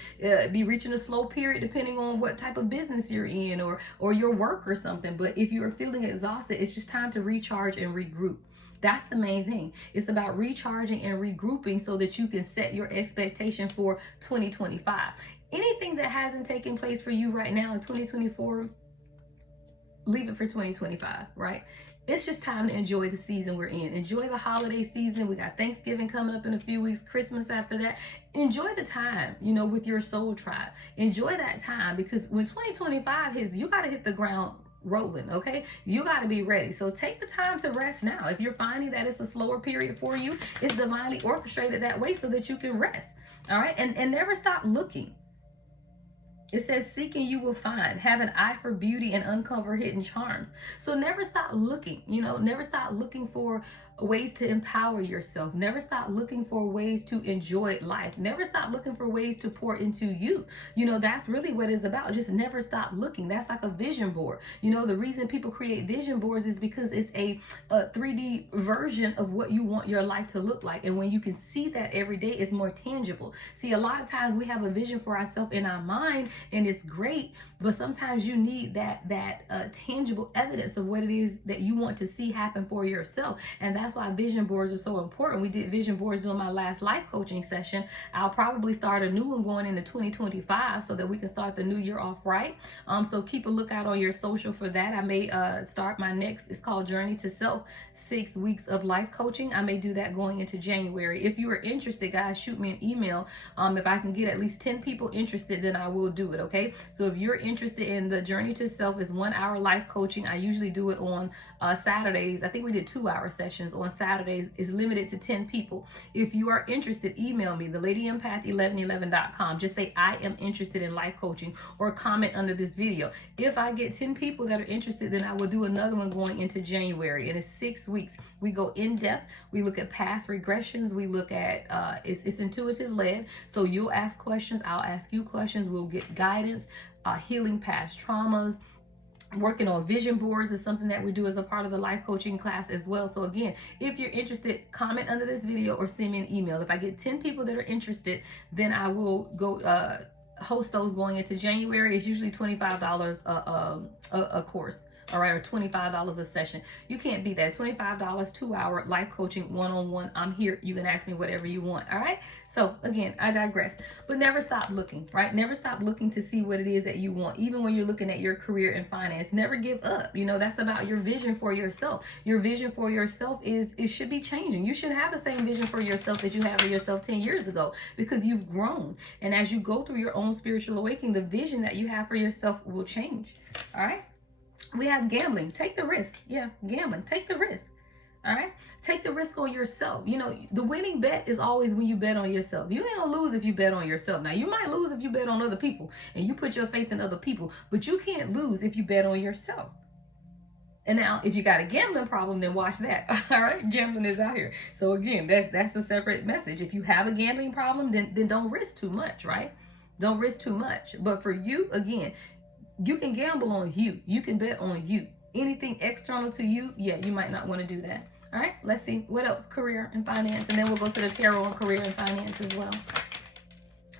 be reaching a slow period depending on what type of business you're in, or your work or something. But if you are feeling exhausted, it's just time to recharge and regroup. That's the main thing. It's about recharging and regrouping so that you can set your expectation for 2025. Anything that hasn't taken place for you right now in 2024, leave it for 2025, right? It's just time to enjoy the season we're in. Enjoy the holiday season. We got Thanksgiving coming up in a few weeks, Christmas after that. Enjoy the time, with your soul tribe. Enjoy that time, because when 2025 hits, you got to hit the ground rolling, okay? You got to be ready. So take the time to rest now. If you're finding that it's a slower period for you, it's divinely orchestrated that way so that you can rest. All right? And never stop looking. It says, seeking you will find. Have an eye for beauty and uncover hidden charms. So never stop looking, never stop looking for ways to empower yourself. Never stop looking for ways to enjoy life. Never stop looking for ways to pour into you. That's really what it's about. Just never stop looking. That's like a vision board. The reason people create vision boards is because it's a 3D version of what you want your life to look like. And when you can see that every day, it's more tangible. See, a lot of times we have a vision for ourselves in our mind, and it's great, but sometimes you need that tangible evidence of what it is that you want to see happen for yourself. And that's why vision boards are so important. We did vision boards during my last life coaching session. I'll probably start a new one going into 2025 so that we can start the new year off right. So keep a lookout on your social for that. I may start my next, it's called Journey to Self, 6 weeks of life coaching. I may do that going into January. If you are interested, guys, shoot me an email. If I can get at least 10 people interested, then I will do it, okay? So if you're interested in the Journey to Self, is 1 hour life coaching. I usually do it on Saturdays. I think we did 2-hour sessions on Saturdays. Is limited to 10 people. If you are interested, email me, theladyempath1111.com. Just say, I am interested in life coaching, or comment under this video. If I get 10 people that are interested, then I will do another one going into January. And it's 6 weeks. We go in depth. We look at past regressions. We look at, it's intuitive led. So you'll ask questions. I'll ask you questions. We'll get guidance, healing past traumas. Working on vision boards is something that we do as a part of the life coaching class as well. So again, if you're interested, comment under this video or send me an email. If I get 10 people that are interested, then I will go host those going into January. It's usually $25 a course. All right, or $25 a session. You can't beat that. $25, 2-hour life coaching, one-on-one. I'm here. You can ask me whatever you want. All right. So again, I digress, but never stop looking, right? Never stop looking to see what it is that you want. Even when you're looking at your career and finance, never give up. That's about your vision for yourself. Your vision for yourself it should be changing. You should have the same vision for yourself that you had for yourself 10 years ago, because you've grown. And as you go through your own spiritual awakening, the vision that you have for yourself will change. All right. We have gambling. Take the risk. Yeah, gambling. Take the risk. All right. Take the risk on yourself. You know, the winning bet is always when you bet on yourself. You ain't gonna lose if you bet on yourself. Now, you might lose if you bet on other people and you put your faith in other people, but you can't lose if you bet on yourself. And now, if you got a gambling problem, then watch that. All right, gambling is out here. So again, that's a separate message. If you have a gambling problem, then don't risk too much, right? Don't risk too much. But for you, again, you can gamble on you. You can bet on you. Anything external to you, yeah, you might not want to do that. All right, let's see what else. Career and finance, and then we'll go to the tarot on career and finance as well.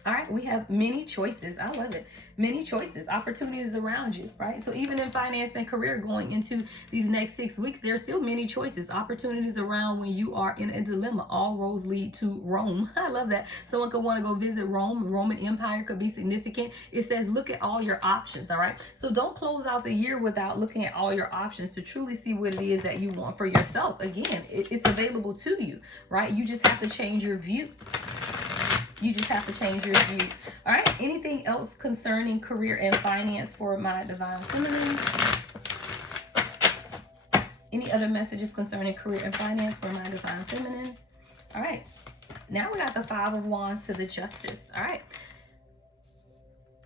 All right, we have many choices. I love it. Many choices, opportunities around you, right? So even in finance and career going into these next 6 weeks, there's still many choices, opportunities around when you are in a dilemma. All roads lead to Rome. I love that. Someone could want to go visit Rome. The Roman Empire could be significant. It says, look at all your options, all right? So don't close out the year without looking at all your options to truly see what it is that you want for yourself. Again, it's available to you, right? You just have to change your view. You just have to change your view. All right. Anything else concerning career and finance for my divine feminine? Any other messages concerning career and finance for my divine feminine? All right. Now we got the 5 of Wands to the Justice. All right.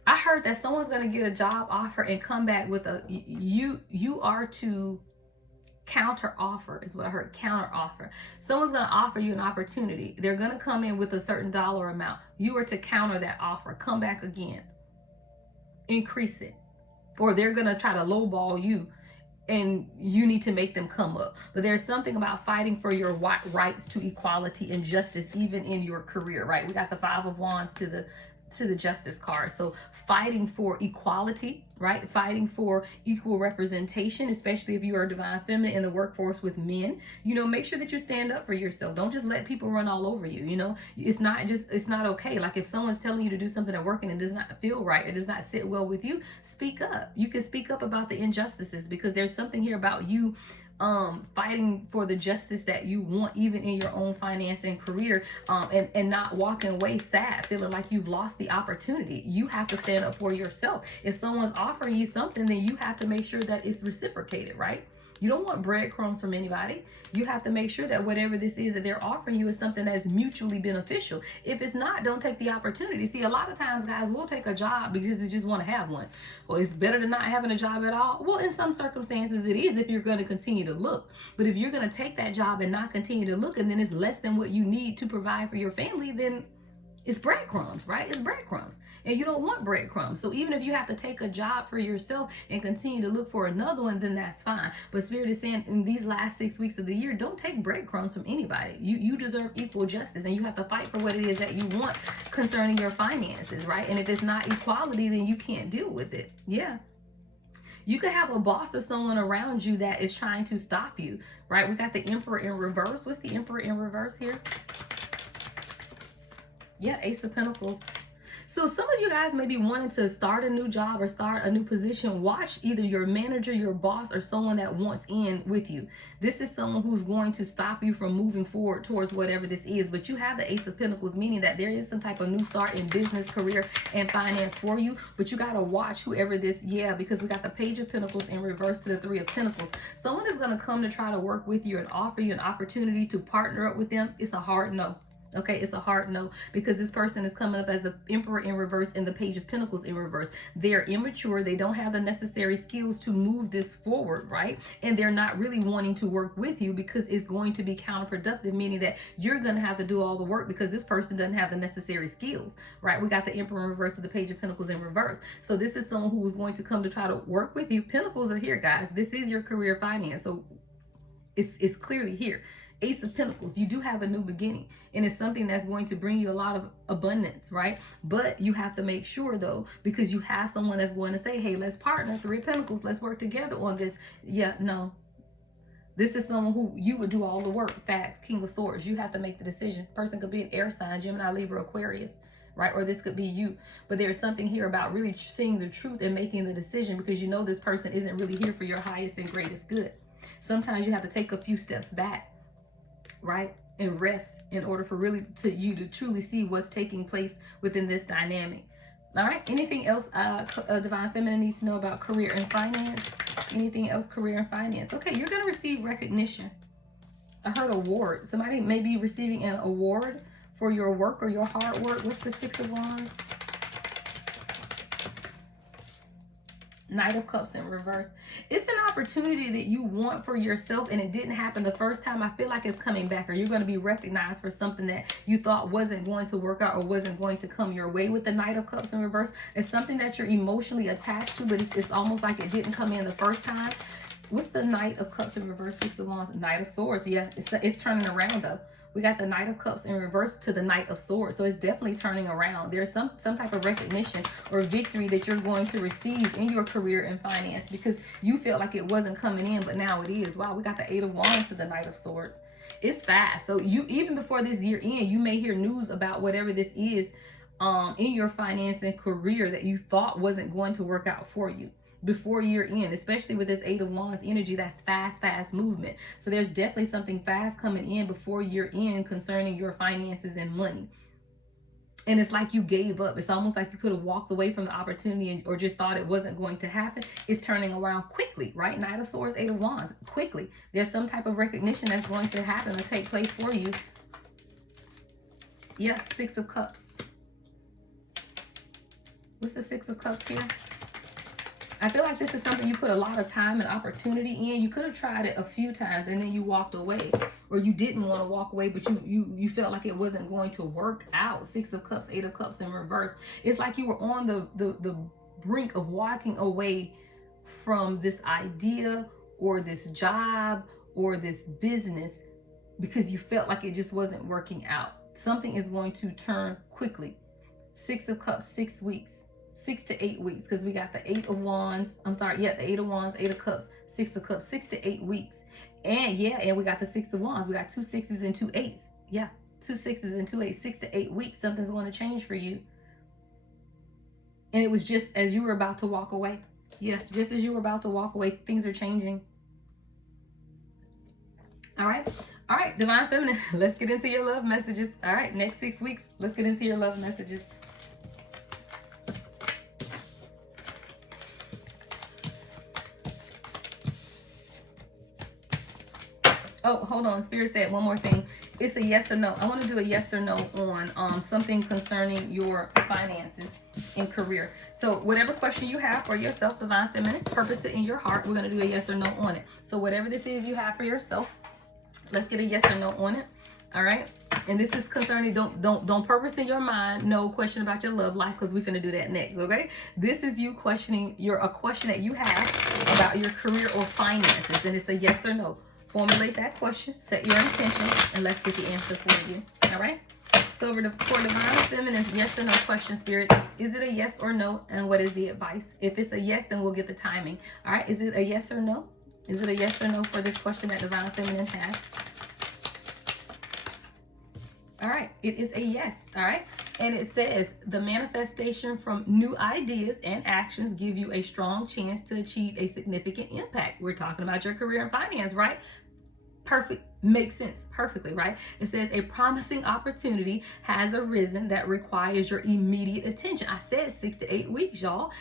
I heard that someone's going to get a job offer and come back with a, you are to counter offer is what I heard. Counter offer. Someone's going to offer you an opportunity. They're going to come in with a certain dollar amount. You are to counter that offer. Come back again. Increase it. Or they're going to try to lowball you and you need to make them come up. But there's something about fighting for your rights to equality and justice even in your career, right? We got the 5 of Wands to the Justice card. So fighting for equality, right? Fighting for equal representation, especially if you are divine feminine in the workforce with men. You know, make sure that you stand up for yourself. Don't just let people run all over you. You know, it's not okay. Like if someone's telling you to do something at work and it does not feel right, it does not sit well with you, speak up. You can speak up about the injustices because there's something here about you fighting for the justice that you want, even in your own finance and career, and not walking away sad, feeling like you've lost the opportunity. You have to stand up for yourself. If someone's offering you something, then you have to make sure that it's reciprocated, right? You don't want breadcrumbs from anybody. You have to make sure that whatever this is that they're offering you is something that's mutually beneficial. If it's not, don't take the opportunity. See, a lot of times, guys, we'll take a job because they just want to have one. Well, it's better than not having a job at all. Well, in some circumstances, it is if you're going to continue to look. But if you're going to take that job and not continue to look, and then it's less than what you need to provide for your family, then it's breadcrumbs, right? It's breadcrumbs. And you don't want breadcrumbs. So even if you have to take a job for yourself and continue to look for another one, then that's fine. But Spirit is saying in these last 6 weeks of the year, don't take breadcrumbs from anybody. You deserve equal justice, and you have to fight for what it is that you want concerning your finances, right? And if it's not equality, then you can't deal with it. Yeah. You could have a boss or someone around you that is trying to stop you, right? We got the Emperor in reverse. What's the Emperor in reverse here? Yeah, Ace of Pentacles. So some of you guys may be wanting to start a new job or start a new position. Watch either your manager, your boss, or someone that wants in with you. This is someone who's going to stop you from moving forward towards whatever this is. But you have the Ace of Pentacles, meaning that there is some type of new start in business, career, and finance for you. But you got to watch whoever this, because we got the Page of Pentacles in reverse to the 3 of Pentacles. Someone is going to come to try to work with you and offer you an opportunity to partner up with them. It's a hard no. Okay, it's a hard no, because this person is coming up as the Emperor in reverse and the Page of Pentacles in reverse. They're immature. They don't have the necessary skills to move this forward, right? And they're not really wanting to work with you because it's going to be counterproductive, meaning that you're going to have to do all the work because this person doesn't have the necessary skills, right? We got the Emperor in reverse and the Page of Pentacles in reverse. So this is someone who is going to come to try to work with you. Pentacles are here, guys. This is your career finance. So it's clearly here. Ace of Pentacles, you do have a new beginning, and it's something that's going to bring you a lot of abundance, right? But you have to make sure, though, because you have someone that's going to say, hey, let's partner. 3 of Pentacles, let's work together on this. Yeah, no. This is someone who you would do all the work. Facts. King of Swords, you have to make the decision. Person could be an air sign, Gemini, Libra, Aquarius, right? Or this could be you. But there's something here about really seeing the truth and making the decision, because you know this person isn't really here for your highest and greatest good. Sometimes you have to take a few steps back, right, and rest in order for you to truly see what's taking place within this dynamic. All right, anything else Divine Feminine needs to know about career and finance? Anything else career and finance? Okay, you're going to receive recognition. I heard award. Somebody may be receiving an award for your work or your hard work. What's the 6 of Wands? Knight of Cups in reverse. It's an opportunity that you want for yourself and it didn't happen the first time. I feel like it's coming back, or you're going to be recognized for something that you thought wasn't going to work out or wasn't going to come your way with the Knight of Cups in reverse. It's something that you're emotionally attached to, but it's almost like it didn't come in the first time. What's the Knight of Cups in reverse? 6 of Wands. Knight of Swords. Yeah, it's turning around though. We got the Knight of Cups in reverse to the Knight of Swords. So it's definitely turning around. There's some type of recognition or victory that you're going to receive in your career and finance because you felt like it wasn't coming in, but now it is. Wow, we got the 8 of Wands to the Knight of Swords. It's fast. So you, even before this year end, you may hear news about whatever this is in your finance and career that you thought wasn't going to work out for you before year end, especially with this 8 of Wands energy. That's fast movement. So there's definitely something fast coming in before year end concerning your finances and money. And it's like you gave up. It's almost like you could have walked away from the opportunity or just thought it wasn't going to happen. It's turning around quickly, right? Knight of Swords, 8 of Wands, quickly. There's some type of recognition that's going to happen or take place for you. Yeah, 6 of Cups. What's the 6 of Cups here? I feel like this is something you put a lot of time and opportunity in. You could have tried it a few times and then you walked away, or you didn't want to walk away, but you felt like it wasn't going to work out. 6 of Cups, 8 of Cups in reverse. It's like you were on the brink of walking away from this idea or this job or this business because you felt like it just wasn't working out. Something is going to turn quickly. 6 of Cups, 6 weeks. 6 to 8 weeks, because we got the 8 of Wands. I'm sorry, yeah, the 8 of Wands, 8 of Cups, 6 of Cups, 6 to 8 weeks. And yeah, and we got the 6 of Wands. We got 2 6s and 2 8s. Yeah, 2 6s and 2 8s, 6 to 8 weeks. Something's going to change for you. And it was just as you were about to walk away. Yeah, just as you were about to walk away, things are changing. All right, Divine Feminine, let's get into your love messages. All right, next 6 weeks, let's get into your love messages. Oh, hold on. Spirit said one more thing. It's a yes or no. I want to do a yes or no on something concerning your finances and career. So whatever question you have for yourself, Divine Feminine, purpose it in your heart. We're going to do a yes or no on it. So whatever this is you have for yourself, let's get a yes or no on it. All right. And this is concerning, don't purpose in your mind no question about your love life, because we're going to do that next. Okay. This is you questioning a question that you have about your career or finances. And it's a yes or no. Formulate that question, set your intention, and let's get the answer for you. All right. So for Divine Feminine, yes or no question, Spirit. Is it a yes or no? And what is the advice? If it's a yes, then we'll get the timing. All right. Is it a yes or no? Is it a yes or no for this question that Divine Feminine has? All right. It is a yes. All right. And it says the manifestation from new ideas and actions give you a strong chance to achieve a significant impact. We're talking about your career and finance, right? Perfect. Makes sense perfectly, right? It says a promising opportunity has arisen that requires your immediate attention. I said 6 to 8 weeks, y'all.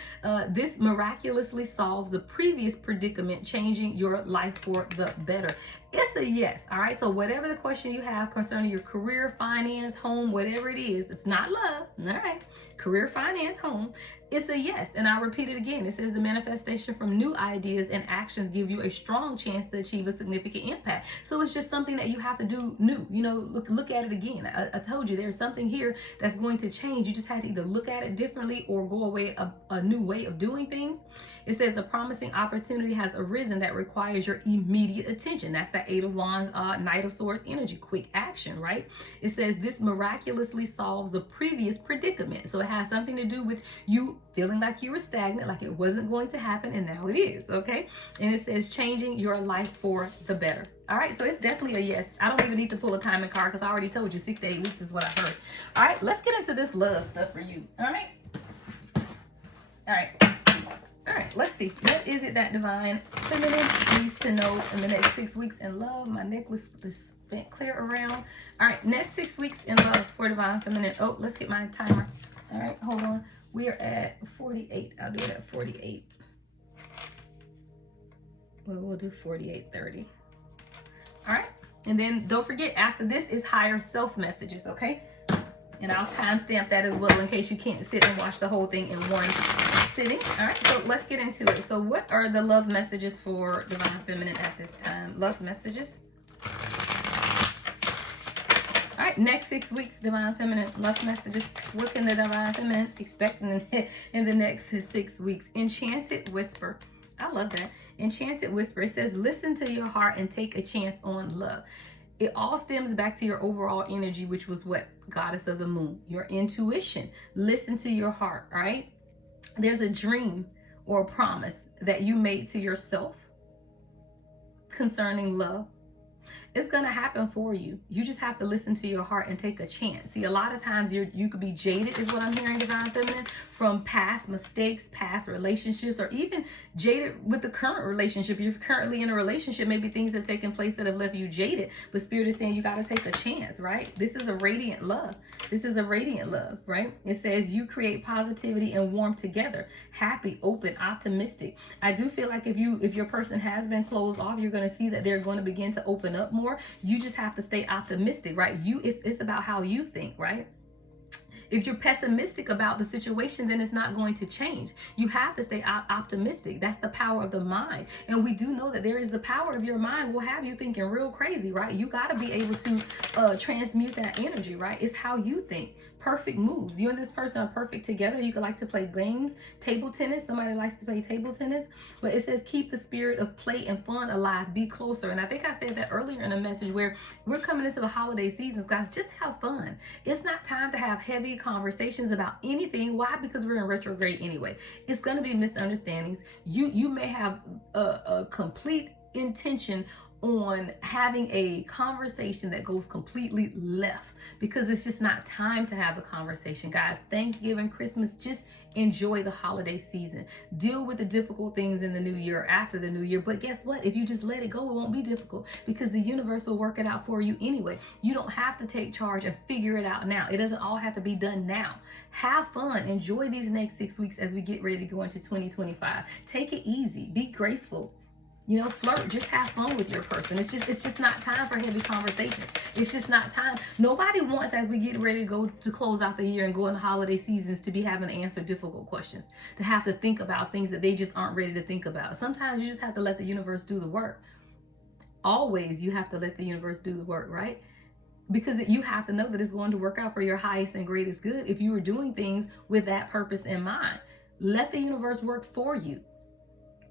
This miraculously solves a previous predicament, changing your life for the better. It's a yes. All right. So whatever the question you have concerning your career, finance, home, whatever it is, it's not love. All right. Career, finance, home. It's a yes. And I'll repeat it again. It says the manifestation from new ideas and actions give you a strong chance to achieve a significant impact. So it's just something that you have to do new. You know, look at it again. I told you there's something here that's going to change. You just have to either look at it differently or go away a new way of doing things. It says a promising opportunity has arisen that requires your immediate attention. That's that 8 of Wands, Knight of Swords energy, quick action, right? It says this miraculously solves the previous predicament. So it has something to do with you feeling like you were stagnant, like it wasn't going to happen, and now it is, okay? And it says changing your life for the better. All right, so it's definitely a yes. I don't even need to pull a timing card because I already told you 6 to 8 weeks is what I heard. All right, let's get into this love stuff for you. All right. All right, let's see. What is it that Divine Feminine needs to know in the next 6 weeks in love? My necklace is bent clear around. All right, next 6 weeks in love for Divine Feminine. Oh, let's get my timer. All right, hold on. We are at 48. I'll do it at 48. Well, we'll do 48:30. All right. And then don't forget, after this is higher self messages, okay? And I'll timestamp that as well in case you can't sit and watch the whole thing in one sitting. All right, so let's get into it. So what are the love messages for Divine Feminine at this time? Love messages. All right, next 6 weeks, Divine Feminine, love messages. What can the Divine Feminine expect in the next 6 weeks? Enchanted Whisper. I love that. Enchanted Whisper. It says, listen to your heart and take a chance on love. It all stems back to your overall energy, which was what? Goddess of the Moon. Your intuition. Listen to your heart, all right? There's a dream or a promise that you made to yourself concerning love. It's going to happen for you. You just have to listen to your heart and take a chance. See, a lot of times you could be jaded, is what I'm hearing, Divine Feminine, from past mistakes, past relationships, or even jaded with the current relationship. You're currently in a relationship. Maybe things have taken place that have left you jaded, but Spirit is saying you got to take a chance, right? This is a radiant love. This is a radiant love, right? It says you create positivity and warmth together. Happy, open, optimistic. I do feel like if your person has been closed off, you're going to see that they're going to begin to open up more. You just have to stay optimistic, right? It's about how you think, right? If you're pessimistic about the situation, then it's not going to change. You have to stay optimistic. That's the power of the mind. And we do know that there is the power of your mind will have you thinking real crazy, right? You got to be able to transmute that energy, right? It's how you think. Perfect moves. You and this person are perfect together. You could like to play games, table tennis. Somebody likes to play table tennis. But it says keep the spirit of play and fun alive. Be closer. And I think I said that earlier in a message where we're coming into the holiday seasons, guys. Just have fun. It's not time to have heavy conversations about anything. Why? Because we're in retrograde anyway. It's going to be misunderstandings. You may have a complete intention on having a conversation that goes completely left because it's just not time to have the conversation, guys. Thanksgiving, Christmas, just enjoy the holiday season. Deal with the difficult things in the new year, after the new year. But guess what? If you just let it go, it won't be difficult because the universe will work it out for you anyway. You don't have to take charge and figure it out now. It doesn't all have to be done now. Have fun. Enjoy these next 6 weeks as we get ready to go into 2025. Take it easy. Be graceful. You know, flirt, just have fun with your person. It's just not time for heavy conversations. It's just not time. Nobody wants, as we get ready to go to close out the year and go into holiday seasons, to be having to answer difficult questions, to have to think about things that they just aren't ready to think about. Sometimes you just have to let the universe do the work. Always you have to let the universe do the work, right? Because you have to know that it's going to work out for your highest and greatest good if you are doing things with that purpose in mind. Let the universe work for you.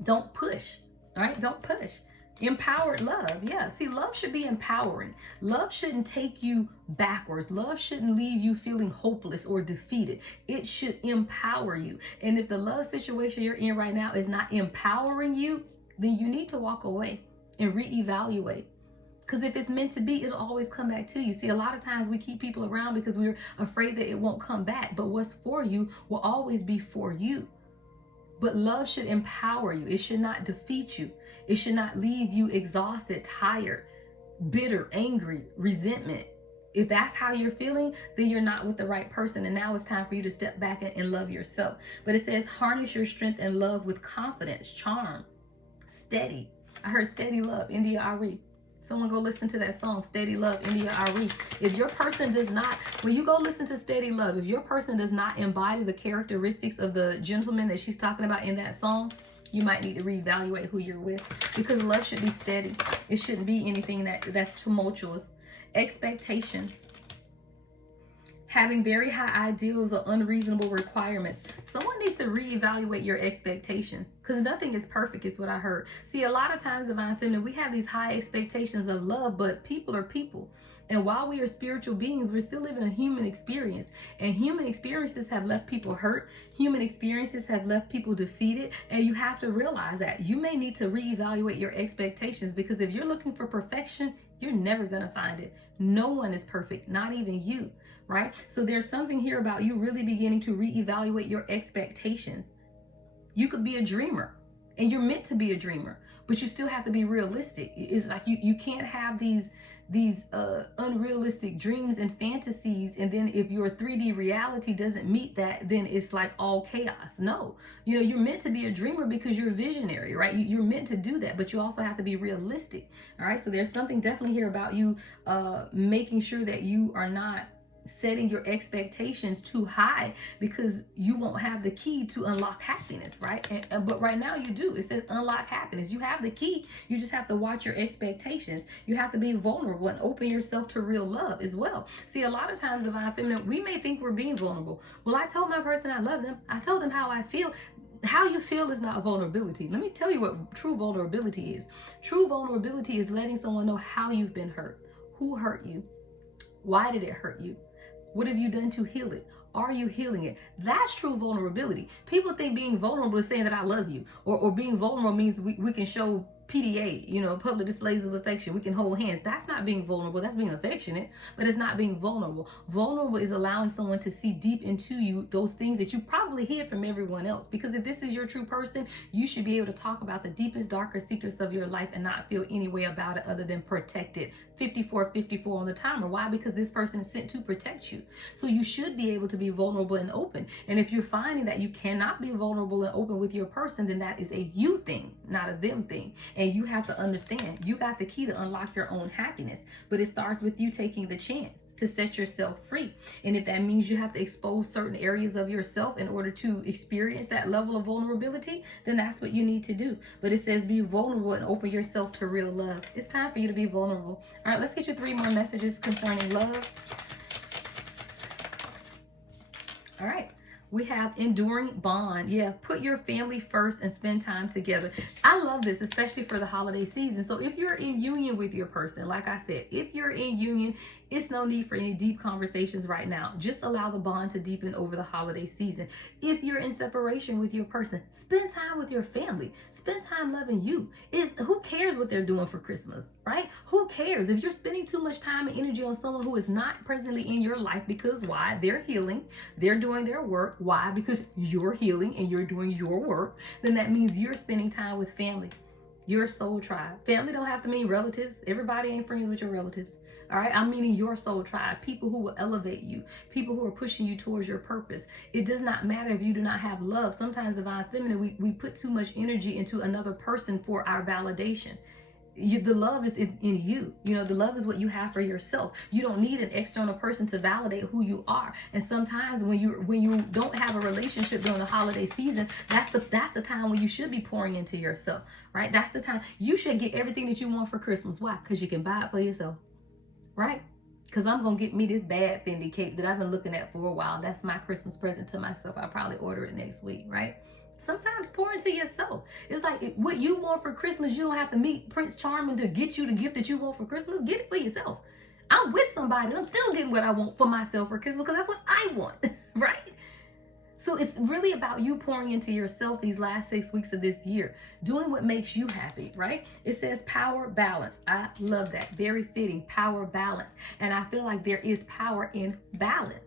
Don't push. All right, don't push. Empowered love. Yeah, see, love should be empowering. Love shouldn't take you backwards. Love shouldn't leave you feeling hopeless or defeated. It should empower you. And if the love situation you're in right now is not empowering you, then you need to walk away and reevaluate. Because if it's meant to be, it'll always come back to you. See, a lot of times we keep people around because we're afraid that it won't come back. But what's for you will always be for you. But love should empower you. It should not defeat you. It should not leave you exhausted, tired, bitter, angry, resentment. If that's how you're feeling, then you're not with the right person. And now it's time for you to step back and love yourself. But it says, harness your strength and love with confidence, charm, steady. I heard steady love, India Ari. Someone go listen to that song, Steady Love, India Ari. If your person does not, when you go listen to Steady Love, if your person does not embody the characteristics of the gentleman that she's talking about in that song, you might need to reevaluate who you're with, because love should be steady. It shouldn't be anything that's tumultuous. Expectations. Having very high ideals or unreasonable requirements. Someone needs to reevaluate your expectations, because nothing is perfect is what I heard. See, a lot of times, Divine Feminine, we have these high expectations of love, but people are people. And while we are spiritual beings, we're still living a human experience. And human experiences have left people hurt. Human experiences have left people defeated. And you have to realize that you may need to reevaluate your expectations, because if you're looking for perfection, you're never going to find it. No one is perfect, not even you, right? So there's something here about you really beginning to reevaluate your expectations. You could be a dreamer, and you're meant to be a dreamer, but you still have to be realistic. It's like you can't have these these unrealistic dreams and fantasies, and then if your 3D reality doesn't meet that, then it's like all chaos. No, you know, you're meant to be a dreamer because you're visionary, right? You're meant to do that, but you also have to be realistic. All right, so there's something definitely here about you making sure that you are not setting your expectations too high, because you won't have the key to unlock happiness, right? But right now you do. It says unlock happiness. You have the key. You just have to watch your expectations. You have to be vulnerable and open yourself to real love as well. See, a lot of times, Divine Feminine, we may think we're being vulnerable. Well, I told my person I love them. I told them how I feel. How you feel is not vulnerability. Let me tell you what true vulnerability is. True vulnerability is letting someone know how you've been hurt. Who hurt you? Why did it hurt you? What have you done to heal it? Are you healing it? That's true vulnerability. People think being vulnerable is saying that I love you, or being vulnerable means we can show PDA, you know, public displays of affection. We can hold hands. That's not being vulnerable. That's being affectionate, but it's not being vulnerable. Vulnerable is allowing someone to see deep into you those things that you probably hid from everyone else. Because if this is your true person, you should be able to talk about the deepest, darkest secrets of your life and not feel any way about it other than protected. 54 on the timer. Why? Because this person is sent to protect you. So you should be able to be vulnerable and open. And if you're finding that you cannot be vulnerable and open with your person, then that is a you thing, not a them thing. And you have to understand, you got the key to unlock your own happiness, but it starts with you taking the chance to set yourself free. And if that means you have to expose certain areas of yourself in order to experience that level of vulnerability, then that's what you need to do. But it says be vulnerable and open yourself to real love. It's time for you to be vulnerable. All right, let's get you 3 more messages concerning love. All right. We have enduring bond. Yeah, put your family first and spend time together. I love this, especially for the holiday season. So if you're in union with your person, like I said, if you're in union, it's no need for any deep conversations right now. Just allow the bond to deepen over the holiday season. If you're in separation with your person, spend time with your family. Spend time loving you. Who cares what they're doing for Christmas, right? Who cares? If you're spending too much time and energy on someone who is not presently in your life, because why? They're healing, they're doing their work. Why? Because you're healing and you're doing your work. Then that means you're spending time with family, your soul tribe. Family don't have to mean relatives. Everybody ain't friends with your relatives. All right, I'm meaning your soul tribe, people who will elevate you, people who are pushing you towards your purpose. It does not matter if you do not have love. Sometimes, Divine Feminine, we put too much energy into another person for our validation. The love is in you. You know, the love is what you have for yourself. You don't need an external person to validate who you are. And sometimes when you don't have a relationship during the holiday season, that's the time when you should be pouring into yourself, right? That's the time you should get everything that you want for Christmas. Why? Because you can buy it for yourself, right? Because I'm going to get me this bad Fendi cake that I've been looking at for a while. That's my Christmas present to myself. I'll probably order it next week, right? Sometimes pour into yourself. It's like what you want for Christmas, you don't have to meet Prince Charming to get you the gift that you want for Christmas. Get it for yourself. I'm with somebody and I'm still getting what I want for myself for Christmas because that's what I want, right? So it's really about you pouring into yourself these last 6 weeks of this year, doing what makes you happy, right? It says power balance. I love that. Very fitting. Power balance. And I feel like there is power in balance.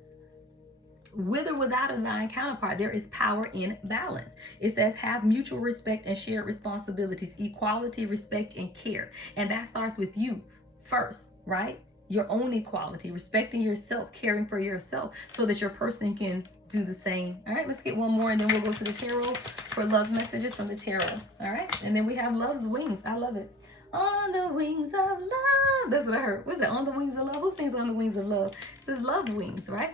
With or without a divine counterpart, there is power in balance. It says have mutual respect and shared responsibilities, equality, respect, and care. And that starts with you first, right? Your own equality, respecting yourself, caring for yourself so that your person can do the same. All right, let's get one more and then we'll go to the tarot for love messages from the tarot. All right, and then we have love's wings. I love it. On the wings of love. That's what I heard. What's that? On the wings of love? Who sings on the wings of love? It says love wings, right?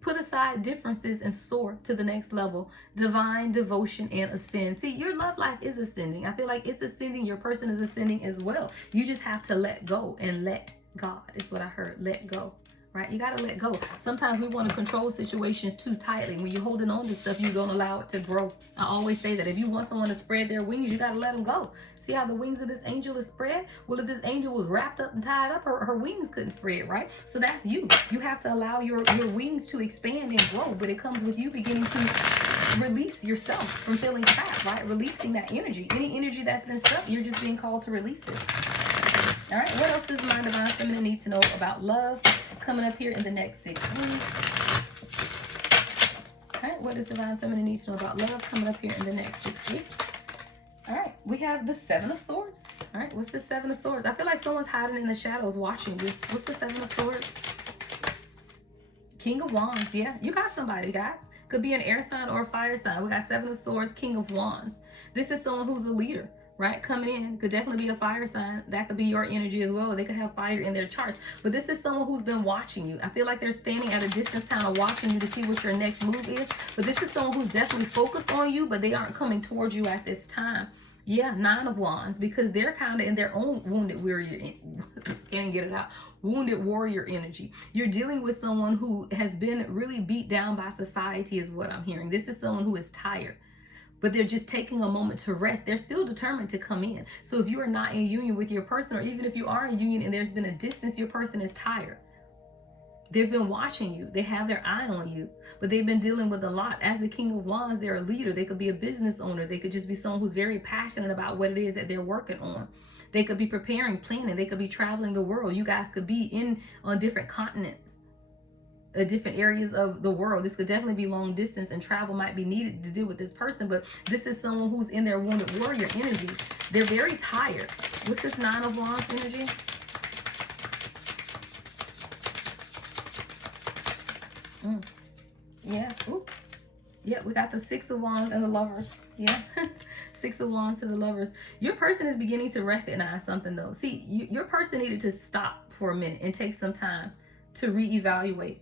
Put aside differences and soar to the next level. Divine devotion and ascend. See, your love life is ascending. I feel like it's ascending. Your person is ascending as well. You just have to let go and let God. It's what I heard. Let go. Right? You got to let go. Sometimes we want to control situations too tightly. When you're holding on to stuff, you don't allow it to grow. I always say that if you want someone to spread their wings, you got to let them go. See how the wings of this angel is spread? Well, if this angel was wrapped up and tied up, her wings couldn't spread, right? So that's you. You have to allow your wings to expand and grow, but it comes with you beginning to release yourself from feeling trapped, right? Releasing that energy. Any energy that's been stuck, you're just being called to release it. All right, what else does my Divine Feminine need to know about love coming up here in the next 6 weeks? All right, what does Divine Feminine need to know about love coming up here in the next 6 weeks? All right, we have the Seven of Swords. All right, what's the Seven of Swords? I feel like someone's hiding in the shadows watching you. What's the Seven of Swords? King of Wands. Yeah, you got somebody, guys. Could be an air sign or a fire sign. We got Seven of Swords, King of Wands. This is someone who's a leader, right? Coming in. Could definitely be a fire sign. That could be your energy as well. They could have fire in their charts. But this is someone who's been watching you. I feel like they're standing at a distance kind of watching you to see what your next move is. But this is someone who's definitely focused on you, but they aren't coming towards you at this time. Yeah, Nine of Wands, because they're kind of in their own wounded warrior, can't get it out, wounded warrior energy. You're dealing with someone who has been really beat down by society is what I'm hearing. This is someone who is tired, but they're just taking a moment to rest. They're still determined to come in. So if you are not in union with your person, or even if you are in union and there's been a distance, your person is tired. They've been watching you. They have their eye on you, but they've been dealing with a lot. As the King of Wands, they're a leader. They could be a business owner. They could just be someone who's very passionate about what it is that they're working on. They could be preparing, planning. They could be traveling the world. You guys could be on different continents, different areas of the world. This could definitely be long distance, and travel might be needed to deal with this person, but this is someone who's in their wounded warrior energy. They're very tired. What's this Nine of Wands energy? Yeah. Ooh. Yeah, we got the Six of Wands and the Lovers. Yeah. Six of Wands to the Lovers. Your person is beginning to recognize something, though. See, your person needed to stop for a minute and take some time to reevaluate.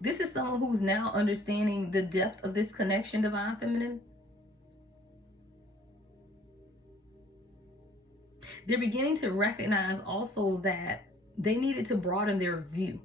This is someone who's now understanding the depth of this connection, Divine Feminine. They're beginning to recognize also that they needed to broaden their view,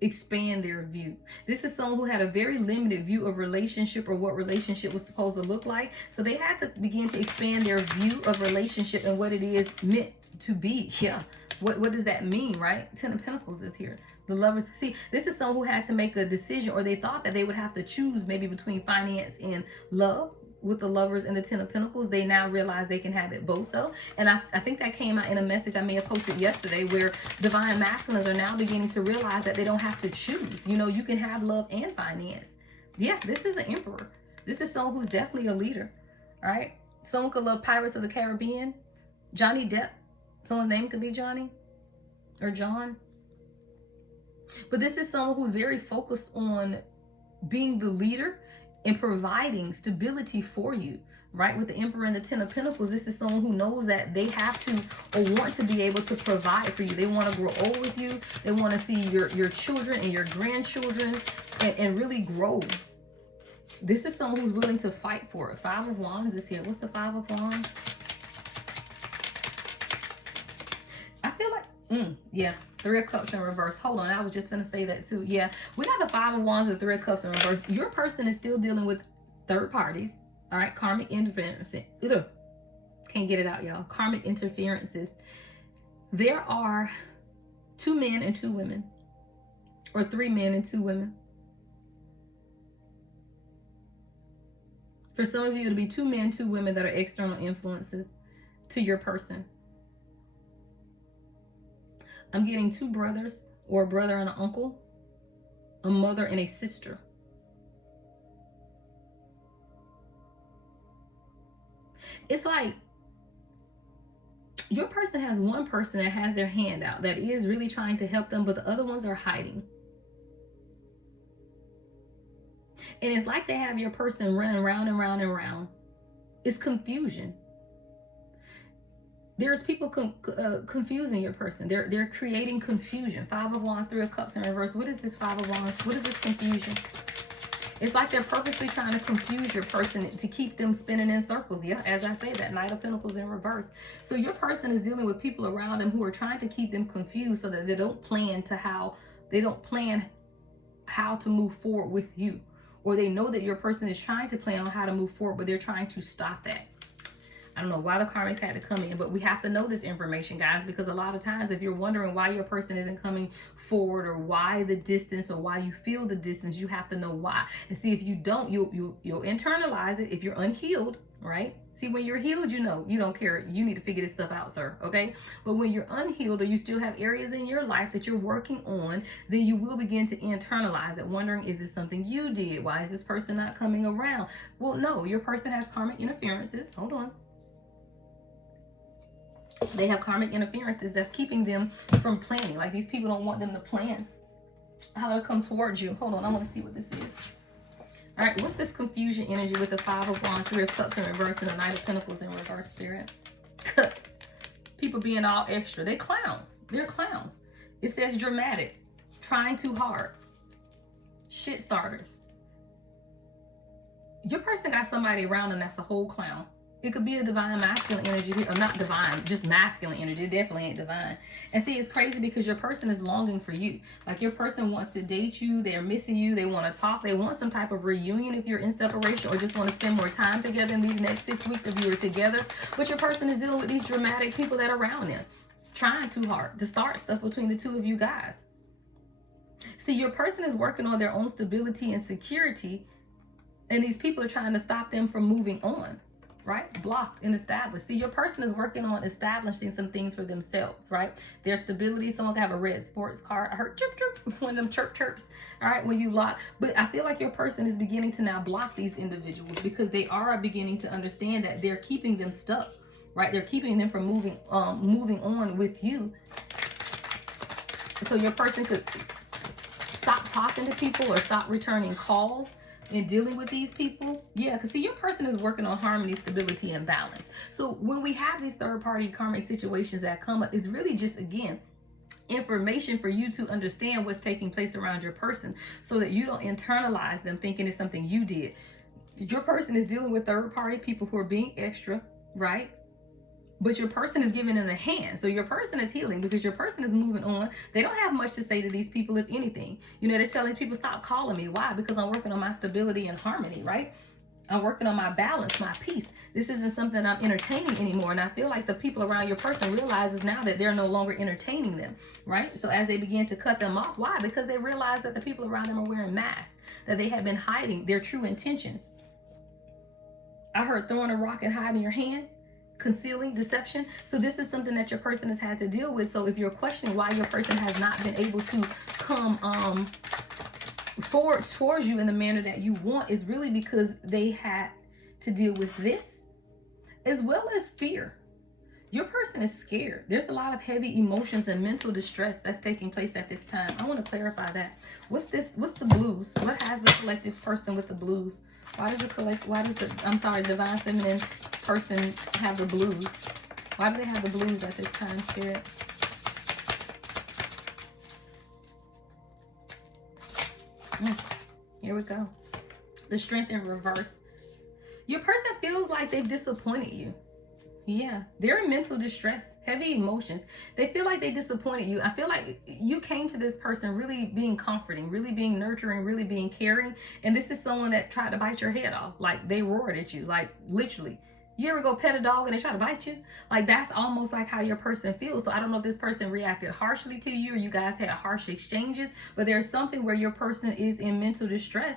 expand their view. This is someone who had a very limited view of relationship or what relationship was supposed to look like. So they had to begin to expand their view of relationship and what it is meant to be. Yeah. What does that mean, right? Ten of Pentacles is here. The Lovers. See, this is someone who had to make a decision, or they thought that they would have to choose maybe between finance and love. With the Lovers and the Ten of Pentacles, they now realize they can have it both, though. And I think that came out in a message I may have posted yesterday, where Divine Masculines are now beginning to realize that they don't have to choose. You know, you can have love and finance. Yeah, this is an Emperor. This is someone who's definitely a leader. All right. Someone could love Pirates of the Caribbean. Johnny Depp. Someone's name could be Johnny or John. But this is someone who's very focused on being the leader and providing stability for you, right? With the Emperor and the Ten of Pentacles, this is someone who knows that they have to or want to be able to provide for you. They want to grow old with you. They want to see your children and your grandchildren and really grow. This is someone who's willing to fight for it. Five of Wands is here. What's the Five of Wands? I feel like, yeah. Three of Cups in reverse. Hold on, I was just going to say that too. Yeah, we have the Five of Wands and Three of Cups in reverse. Your person is still dealing with third parties. All right, karmic interferences. Can't get it out, y'all. Karmic interferences. There are 2 men and 2 women, or 3 men and 2 women. For some of you, it'll be 2 men, 2 women that are external influences to your person. I'm getting 2 brothers, or a brother and an uncle, a mother and a sister. It's like your person has one person that has their hand out, that is really trying to help them, but the other ones are hiding. And it's like they have your person running round and round and round. It's confusion. There's people confusing your person. They're creating confusion. Five of Wands, Three of Cups in reverse. What is this Five of Wands? What is this confusion? It's like they're purposely trying to confuse your person to keep them spinning in circles. Yeah, as I say, that Knight of Pentacles in reverse. So your person is dealing with people around them who are trying to keep them confused so that they don't plan how to move forward with you. Or they know that your person is trying to plan on how to move forward, but they're trying to stop that. I don't know why the karmics had to come in, but we have to know this information, guys, because a lot of times if you're wondering why your person isn't coming forward, or why the distance, or why you feel the distance, you have to know why. And see, if you don't, you'll internalize it if you're unhealed, right? See, when you're healed, you know, you don't care. You need to figure this stuff out, sir, okay? But when you're unhealed or you still have areas in your life that you're working on, then you will begin to internalize it, wondering, is this something you did? Why is this person not coming around? Well, no, your person has karmic interferences. Hold on. They have karmic interferences that's keeping them from planning. Like, these people don't want them to plan how to come towards you. Hold on, I want to see what this is. All right, what's this confusion energy with the Five of Wands, Three of Cups in reverse, and the Knight of Pentacles in reverse, Spirit? People being all extra. They're clowns. They're clowns. It says dramatic, trying too hard, shit starters. Your person got somebody around them that's a whole clown. It could be a divine masculine energy, or not divine, just masculine energy. It definitely ain't divine. And see, it's crazy because your person is longing for you. Like, your person wants to date you. They're missing you. They want to talk. They want some type of reunion if you're in separation, or just want to spend more time together in these next 6 weeks if you were together. But your person is dealing with these dramatic people that are around them, trying too hard to start stuff between the two of you guys. See, your person is working on their own stability and security, and these people are trying to stop them from moving on. Right? Blocked and established. See, your person is working on establishing some things for themselves, right? Their stability. Someone can have a red sports car. I heard chirp, chirp, one of them chirp chirps, all right, when you lock. But I feel like your person is beginning to now block these individuals because they are beginning to understand that they're keeping them stuck, right? They're keeping them from moving on with you. So your person could stop talking to people or stop returning calls in dealing with these people. Yeah, because see, your person is working on harmony, stability, and balance. So when we have these third-party karmic situations that come up, it's really just, again, information for you to understand what's taking place around your person so that you don't internalize them thinking it's something you did. Your person is dealing with third-party people who are being extra, right? But your person is giving them a hand. So your person is healing because your person is moving on. They don't have much to say to these people, if anything. You know, they're telling these people, stop calling me. Why? Because I'm working on my stability and harmony, right? I'm working on my balance, my peace. This isn't something I'm entertaining anymore. And I feel like the people around your person realizes now that they're no longer entertaining them, right? So as they begin to cut them off, why? Because they realize that the people around them are wearing masks, that they have been hiding their true intentions. I heard throwing a rock and hiding your hand. Concealing, deception. So this is something that your person has had to deal with. So if you're questioning why your person has not been able to come forward towards you in the manner that you want, is really because they had to deal with this as well as fear. Your person is scared. There's a lot of heavy emotions and mental distress that's taking place at this time. I want to clarify that. What's this? What's the blues? What has the collective person with the blues? Why does the divine feminine person have the blues? Why do they have the blues at this time, Spirit? Here we go. The Strength in reverse. Your person feels like they've disappointed you. Yeah, they're in mental distress, heavy emotions. They feel like they disappointed you. I feel like you came to this person really being comforting, really being nurturing, really being caring. And this is someone that tried to bite your head off. Like, they roared at you, like literally. You ever go pet a dog and they try to bite you? Like, that's almost like how your person feels. So I don't know if this person reacted harshly to you or you guys had harsh exchanges, but there's something where your person is in mental distress,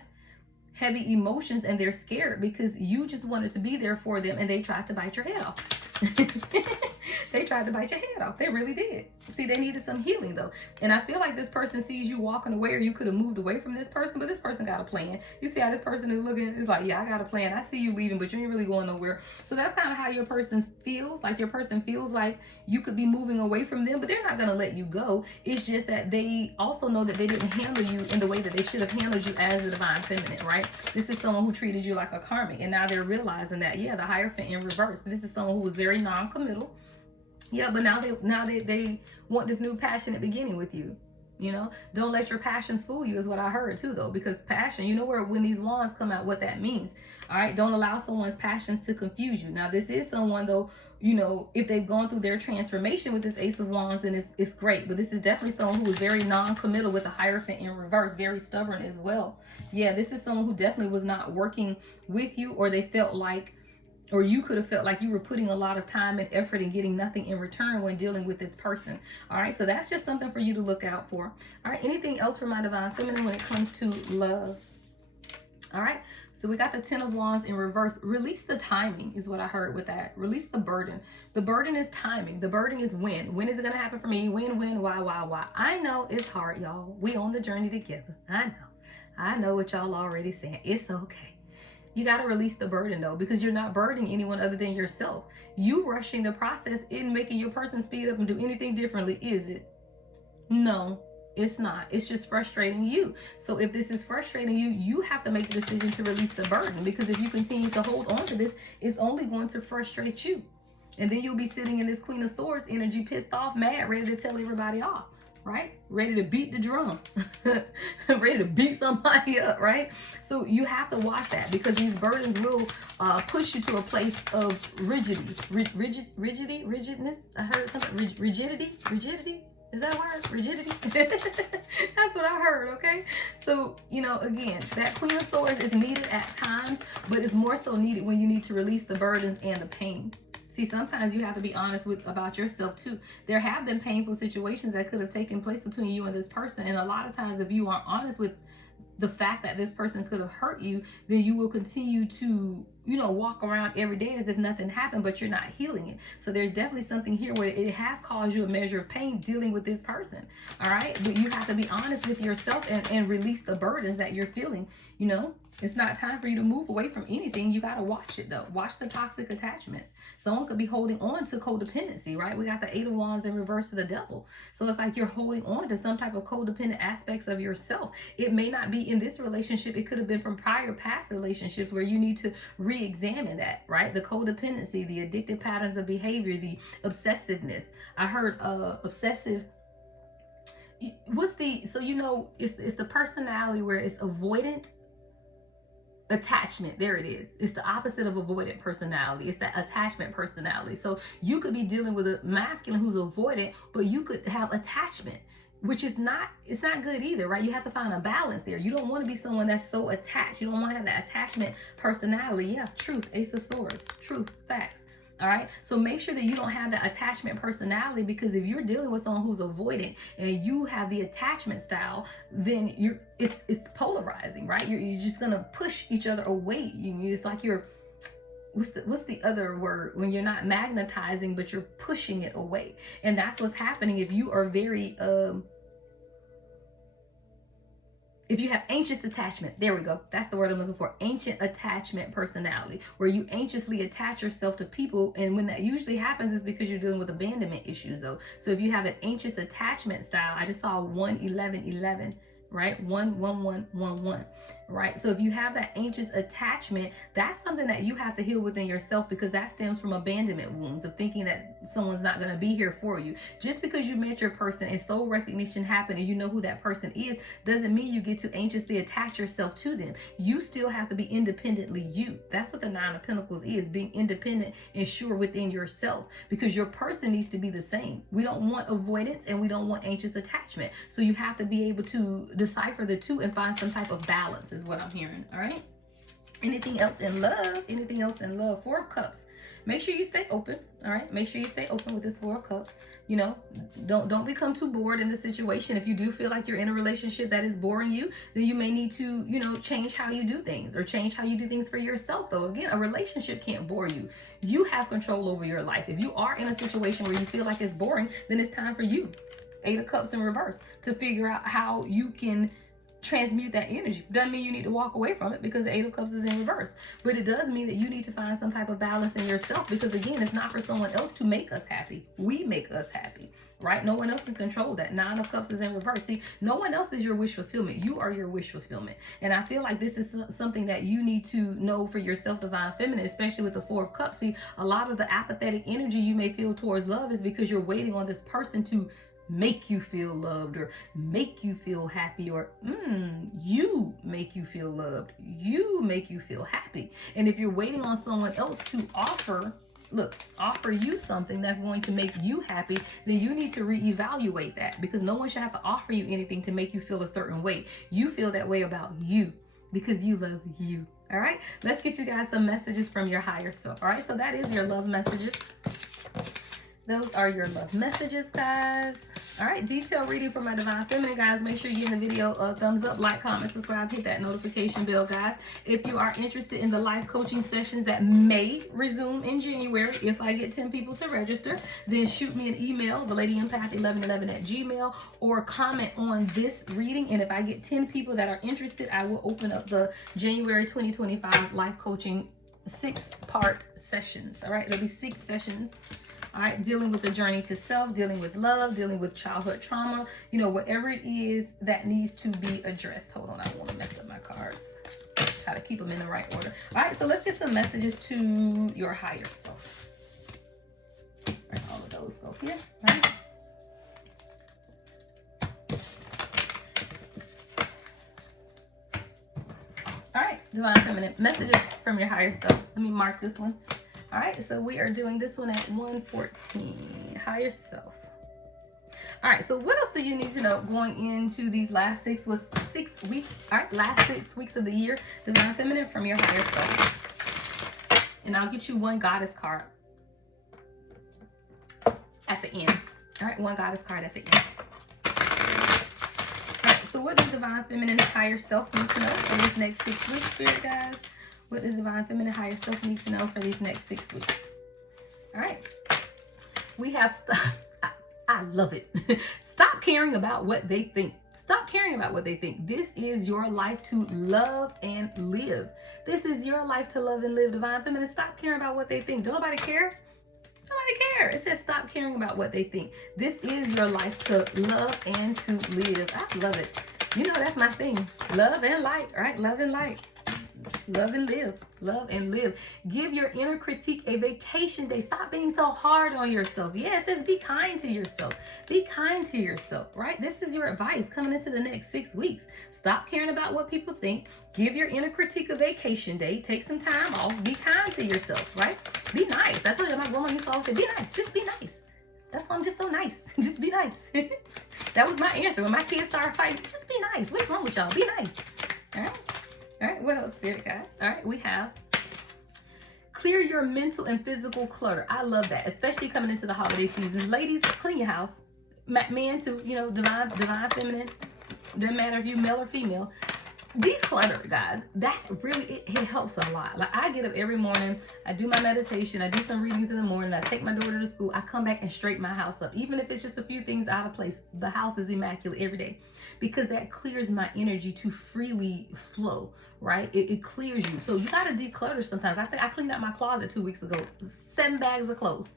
heavy emotions, and they're scared because you just wanted to be there for them and they tried to bite your head off. They tried to bite your head off. They really did. See, they needed some healing though. And I feel like this person sees you walking away, or you could have moved away from this person, but this person got a plan. You see how this person is looking? It's like, yeah, I got a plan. I see you leaving, but you ain't really going nowhere. So that's kind of how your person feels. Like, your person feels like you could be moving away from them, but they're not going to let you go. It's just that they also know that they didn't handle you in the way that they should have handled you as a divine feminine, right? This is someone who treated you like a karmic, and now they're realizing that, yeah, the Hierophant in reverse. This is someone who was very non-committal. Yeah, but now they want this new passionate beginning with you. You know, don't let your passions fool you is what I heard too, though, because passion, you know, when these wands come out, what that means. All right, don't allow someone's passions to confuse you. Now, this is someone though, you know, if they've gone through their transformation with this Ace of Wands, then it's great. But this is definitely someone who was very non-committal with the Hierophant in reverse, very stubborn as well. Yeah, this is someone who definitely was not working with you, or they felt like, or you could have felt like you were putting a lot of time and effort and getting nothing in return when dealing with this person. All right, so that's just something for you to look out for. All right, anything else for my divine feminine when it comes to love? All right, So we got the 10 of Wands in reverse. Release the timing is what I heard with that. Release the burden. The burden is timing. The burden is when. When is it going to happen for me? When, why? I know it's hard, y'all. We on the journey together. I know what y'all already saying. It's okay. You got to release the burden though, because you're not burdening anyone other than yourself. You rushing the process in making your person speed up and do anything differently, is it? No, it's not. It's just frustrating you. So if this is frustrating you, you have to make the decision to release the burden, because if you continue to hold on to this, it's only going to frustrate you. And then you'll be sitting in this Queen of Swords energy, pissed off, mad, ready to tell everybody off. Right? Ready to beat the drum, ready to beat somebody up, right? So you have to watch that, because these burdens will push you to a place of rigidity, rigidness. I heard something, rigidity. Is that a word? Rigidity? That's what I heard, okay? So, you know, again, that Queen of Swords is needed at times, but it's more so needed when you need to release the burdens and the pain. See, sometimes you have to be honest about yourself too. There have been painful situations that could have taken place between you and this person. And a lot of times, if you aren't honest with the fact that this person could have hurt you, then you will continue to, you know, walk around every day as if nothing happened, but you're not healing it. So there's definitely something here where it has caused you a measure of pain dealing with this person. All right. But you have to be honest with yourself and release the burdens that you're feeling. You know, it's not time for you to move away from anything. You got to watch it though. Watch the toxic attachments. Someone could be holding on to codependency, right? We got the 8 of Wands in reverse to the Devil. So it's like you're holding on to some type of codependent aspects of yourself. It may not be in this relationship. It could have been from prior past relationships where you need to re-examine that, right? The codependency, the addictive patterns of behavior, the obsessiveness. I heard obsessive. So you know, it's the personality where it's avoidant attachment. There it is. It's the opposite of avoidant personality. It's that attachment personality. So you could be dealing with a masculine who's avoidant, but you could have attachment, which is not, it's not good either, right? You have to find a balance there. You don't want to be someone that's so attached. You don't want to have that attachment personality. Yeah, truth. Ace of Swords. Truth. Facts. All right. So make sure that you don't have that attachment personality, because if you're dealing with someone who's avoidant and you have the attachment style, then it's polarizing, right? You're just going to push each other away. It's like you're, what's the other word when you're not magnetizing, but you're pushing it away. And that's what's happening if you are very, if you have anxious attachment, there we go. That's the word I'm looking for. Ancient attachment personality, where you anxiously attach yourself to people. And when that usually happens is because you're dealing with abandonment issues though. So if you have an anxious attachment style, I just saw 1-11-11, right? 1-1-1-1-1, right? So if you have that anxious attachment, that's something that you have to heal within yourself, because that stems from abandonment wounds of thinking that someone's not going to be here for you. Just because you met your person and soul recognition happened and you know who that person is, doesn't mean you get to anxiously attach yourself to them. You still have to be independently you. That's what the 9 of Pentacles is, being independent and sure within yourself, because your person needs to be the same. We don't want avoidance and we don't want anxious attachment. So you have to be able to decipher the two and find some type of balance is what I'm hearing. All right. Anything else in love? Anything else in love? 4 of Cups. Make sure you stay open. All right. Make sure you stay open with this 4 of Cups. You know, don't become too bored in the situation. If you do feel like you're in a relationship that is boring you, then you may need to, you know, change how you do things, or change how you do things for yourself. Though, again, a relationship can't bore you. You have control over your life. If you are in a situation where you feel like it's boring, then it's time for you, 8 of Cups in reverse, to figure out how you can transmute that energy. Doesn't mean you need to walk away from it, because the 8 of Cups is in reverse, but it does mean that you need to find some type of balance in yourself, because again, it's not for someone else to make us happy. We make us happy, right? No one else can control that. 9 of Cups is in reverse. See, no one else is your wish fulfillment. You are your wish fulfillment. And I feel like this is something that you need to know for yourself, Divine Feminine, especially with the 4 of Cups. See, a lot of the apathetic energy you may feel towards love is because you're waiting on this person to make you feel loved, or make you feel happy, or you make you feel loved, you make you feel happy. And if you're waiting on someone else to offer you something that's going to make you happy, then you need to reevaluate that, because no one should have to offer you anything to make you feel a certain way. You feel that way about you because you love you. All right, let's get you guys some messages from your higher self. All right, so that is your love messages. Those are your love messages, guys. All right, detailed reading for my Divine Feminine, guys. Make sure you give the video a thumbs up, like, comment, subscribe, hit that notification bell, guys. If you are interested in the life coaching sessions that may resume in January, if I get 10 people to register, then shoot me an email, thelady1111@gmail, or comment on this reading. And if I get 10 people that are interested, I will open up the January 2025 life coaching 6-part sessions. All right, there'll be 6 sessions. All right, dealing with the journey to self, dealing with love, dealing with childhood trauma, you know, whatever it is that needs to be addressed. Hold on, I don't want to mess up my cards. Try to keep them in the right order. All right, so let's get some messages to your higher self. All right, all of those go here, right? All right, Divine Feminine, messages from your higher self. Let me mark this one. All right, so we are doing this one at 114, higher self. All right, so what else do you need to know going into these last 6 weeks? All right, last 6 weeks of the year, Divine Feminine, from your higher self. And I'll get you one goddess card at the end. All right, one goddess card at the end. All right, so what does Divine Feminine higher self need to know for these next 6 weeks, Spirit guys? What does Divine Feminine higher self need to know for these next 6 weeks? All right. We have, I love it. Stop caring about what they think. Stop caring about what they think. This is your life to love and live. This is your life to love and live, Divine Feminine. Stop caring about what they think. Don't nobody care? Nobody care. It says stop caring about what they think. This is your life to love and to live. I love it. You know, that's my thing. Love and light, right? Love and light. Love and live. Love and live. Give your inner critique a vacation day. Stop being so hard on yourself. Yeah, it says be kind to yourself. Be kind to yourself, right? This is your advice coming into the next 6 weeks. Stop caring about what people think. Give your inner critique a vacation day. Take some time off. Be kind to yourself, right? Be nice. That's what my grandma used to always say. Be nice. Just be nice. That's why I'm just so nice. Just be nice. That was my answer. When my kids started fighting, just be nice. What's wrong with y'all? Be nice. All right? All right, what else, Spirit guys? All right, we have clear your mental and physical clutter. I love that, especially coming into the holiday season. Ladies, clean your house. Men too, you know, divine feminine. Doesn't matter if you're male or female. Declutter, guys. That really, it helps a lot. Like, I get up every morning, I do my meditation, I do some readings in the morning, I take my daughter to school, I come back and straighten my house up. Even if it's just a few things out of place, the house is immaculate every day, because that clears my energy to freely flow, right? It clears you. So you got to declutter sometimes. I think I cleaned out my closet 2 weeks ago. 7 bags of clothes.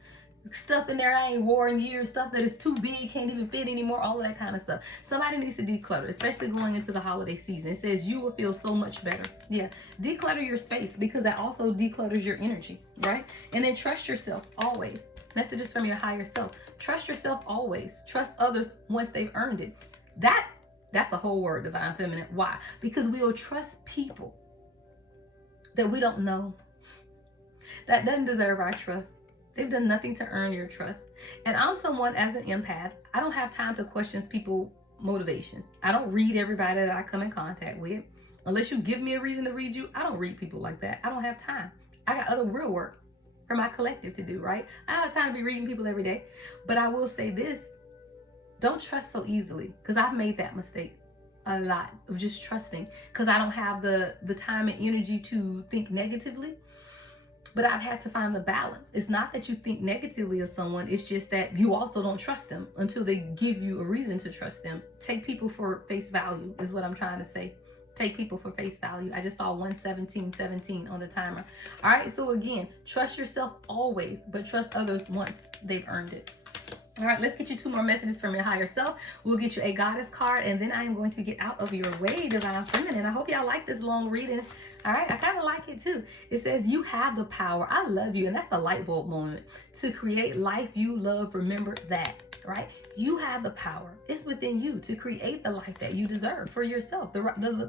Stuff in there I ain't worn in years, stuff that is too big, can't even fit anymore, all of that kind of stuff. Somebody needs to declutter, especially going into the holiday season. It says you will feel so much better. Yeah, declutter your space, because that also declutters your energy, right? And then trust yourself always. Messages from your higher self. Trust yourself always. Trust others once they've earned it. That's a whole word, Divine Feminine. Why? Because we will trust people that we don't know, that doesn't deserve our trust. They've done nothing to earn your trust. And I'm someone, as an empath, I don't have time to question people's motivations. I don't read everybody that I come in contact with. Unless you give me a reason to read you, I don't read people like that. I don't have time. I got other real work for my collective to do, right? I don't have time to be reading people every day. But I will say this, don't trust so easily, because I've made that mistake a lot of just trusting, because I don't have the time and energy to think negatively. But I've had to find the balance. It's not that you think negatively of someone. It's just that you also don't trust them until they give you a reason to trust them. Take people for face value is what I'm trying to say. Take people for face value. I just saw 117:17 on the timer. All right, so again, trust yourself always, but trust others once they've earned it. All right, let's get you 2 more messages from your higher self. We'll get you a goddess card, and then I am going to get out of your way, Divine Feminine. I hope y'all like this long reading. All right, I kind of like it too. It says you have the power. I love you, and that's a light bulb moment. To create life you love, remember that, right? You have the power. It's within you to create the life that you deserve for yourself, the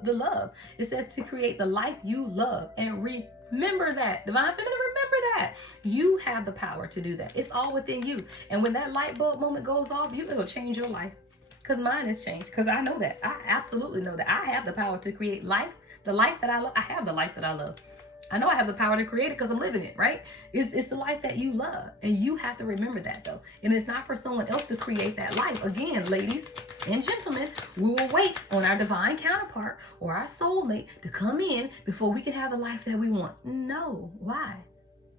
love. It says to create the life you love, and remember that. Divine Feminine, remember that. You have the power to do that. It's all within you. And when that light bulb moment goes off, it'll change your life. Because mine has changed. Because I know that. I absolutely know that. I have the power to create life. The life that I love. I have the life that I love. I know I have the power to create it because I'm living it, right? It's the life that you love. And you have to remember that, though. And it's not for someone else to create that life. Again, ladies and gentlemen, we will wait on our divine counterpart or our soulmate to come in before we can have the life that we want. No. Why?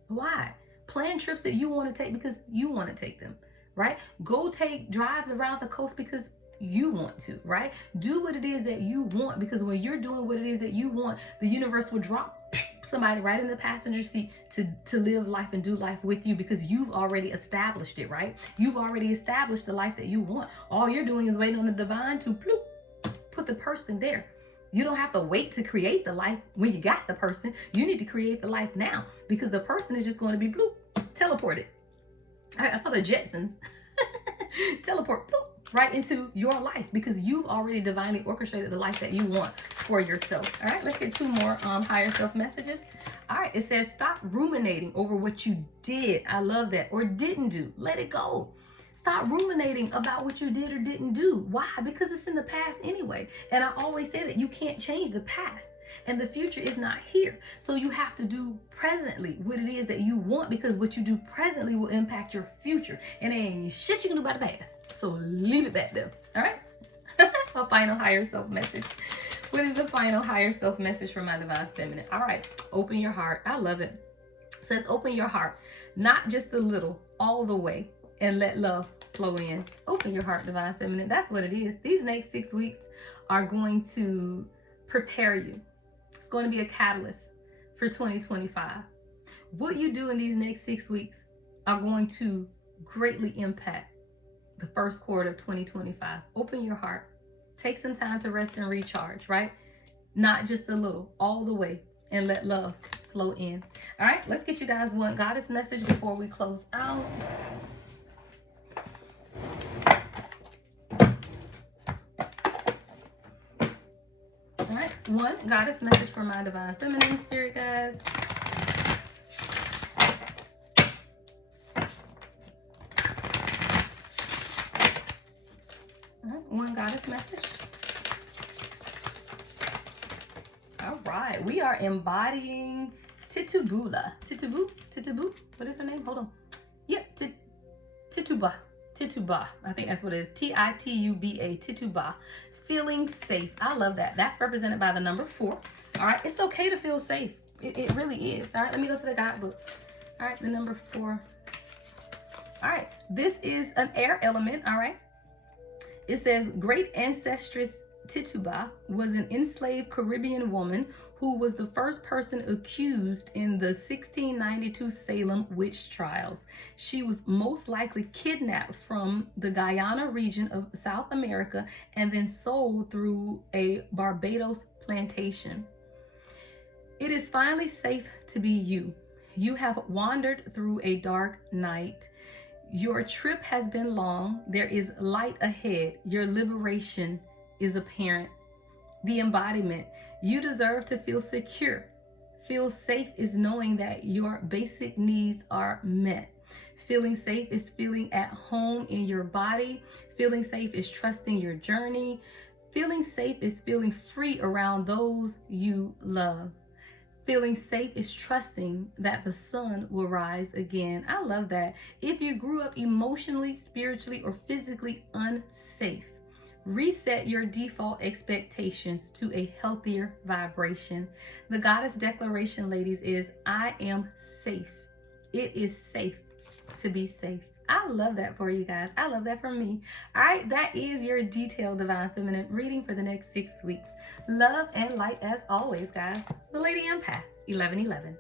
Why? Plan trips that you want to take because you want to take them, right? Go take drives around the coast because you want to, right? Do what it is that you want, because when you're doing what it is that you want, the universe will drop somebody right in the passenger seat to live life and do life with you, because you've already established it, right? You've already established the life that you want. All you're doing is waiting on the divine to put the person there. You don't have to wait to create the life when you got the person. You need to create the life now, because the person is just going to be teleported. I saw the Jetsons teleport right into your life, because you've already divinely orchestrated the life that you want for yourself. All right, let's get 2 more higher self messages. All right, it says stop ruminating over what you did. I love that. Or didn't do. Let it go. Stop ruminating about what you did or didn't do. Why? Because it's in the past anyway. And I always say that you can't change the past, and the future is not here. So you have to do presently what it is that you want, because what you do presently will impact your future. And there ain't shit you can do about the past. So leave it back there. All right? A final higher self message. What is the final higher self message for my divine feminine? All right. Open your heart. I love it. It says open your heart. Not just a little, all the way. And let love flow in. Open your heart, divine feminine. That's what it is. These next 6 weeks are going to prepare you. It's going to be a catalyst for 2025. What you do in these next 6 weeks are going to greatly impact the first quarter of 2025. Open your heart. Take some time to rest and recharge, right? Not just a little, all the way. And let love flow in. All right, let's get you guys one goddess message before we close out. All right, one goddess message for my divine feminine spirit, guys. All right, one goddess message. All right, we are embodying Titubula. Titubu? What is her name? Hold on. Yep, Tituba. Tituba. I think that's what it is. Tituba. Tituba. Feeling safe. I love that. That's represented by the number 4. All right. It's okay to feel safe. It really is. All right. Let me go to the guidebook. All right. The number 4. All right. This is an air element. All right. It says great ancestress Tituba was an enslaved Caribbean woman who was the first person accused in the 1692 Salem witch trials. She was most likely kidnapped from the Guyana region of South America and then sold through a Barbados plantation. It is finally safe to be you. You have wandered through a dark night. Your trip has been long. There is light ahead. Your liberation is apparent. The embodiment. You deserve to feel secure. Feel safe is knowing that your basic needs are met. Feeling safe is feeling at home in your body. Feeling safe is trusting your journey. Feeling safe is feeling free around those you love. Feeling safe is trusting that the sun will rise again. I love that. If you grew up emotionally, spiritually, or physically unsafe, reset your default expectations to a healthier vibration. The goddess declaration, ladies, is I am safe. It is safe to be safe. I love that for you guys. I love that for me. All right, that is your detailed divine feminine reading for the next 6 weeks. Love and light as always, guys. The Lady Empath, 1111.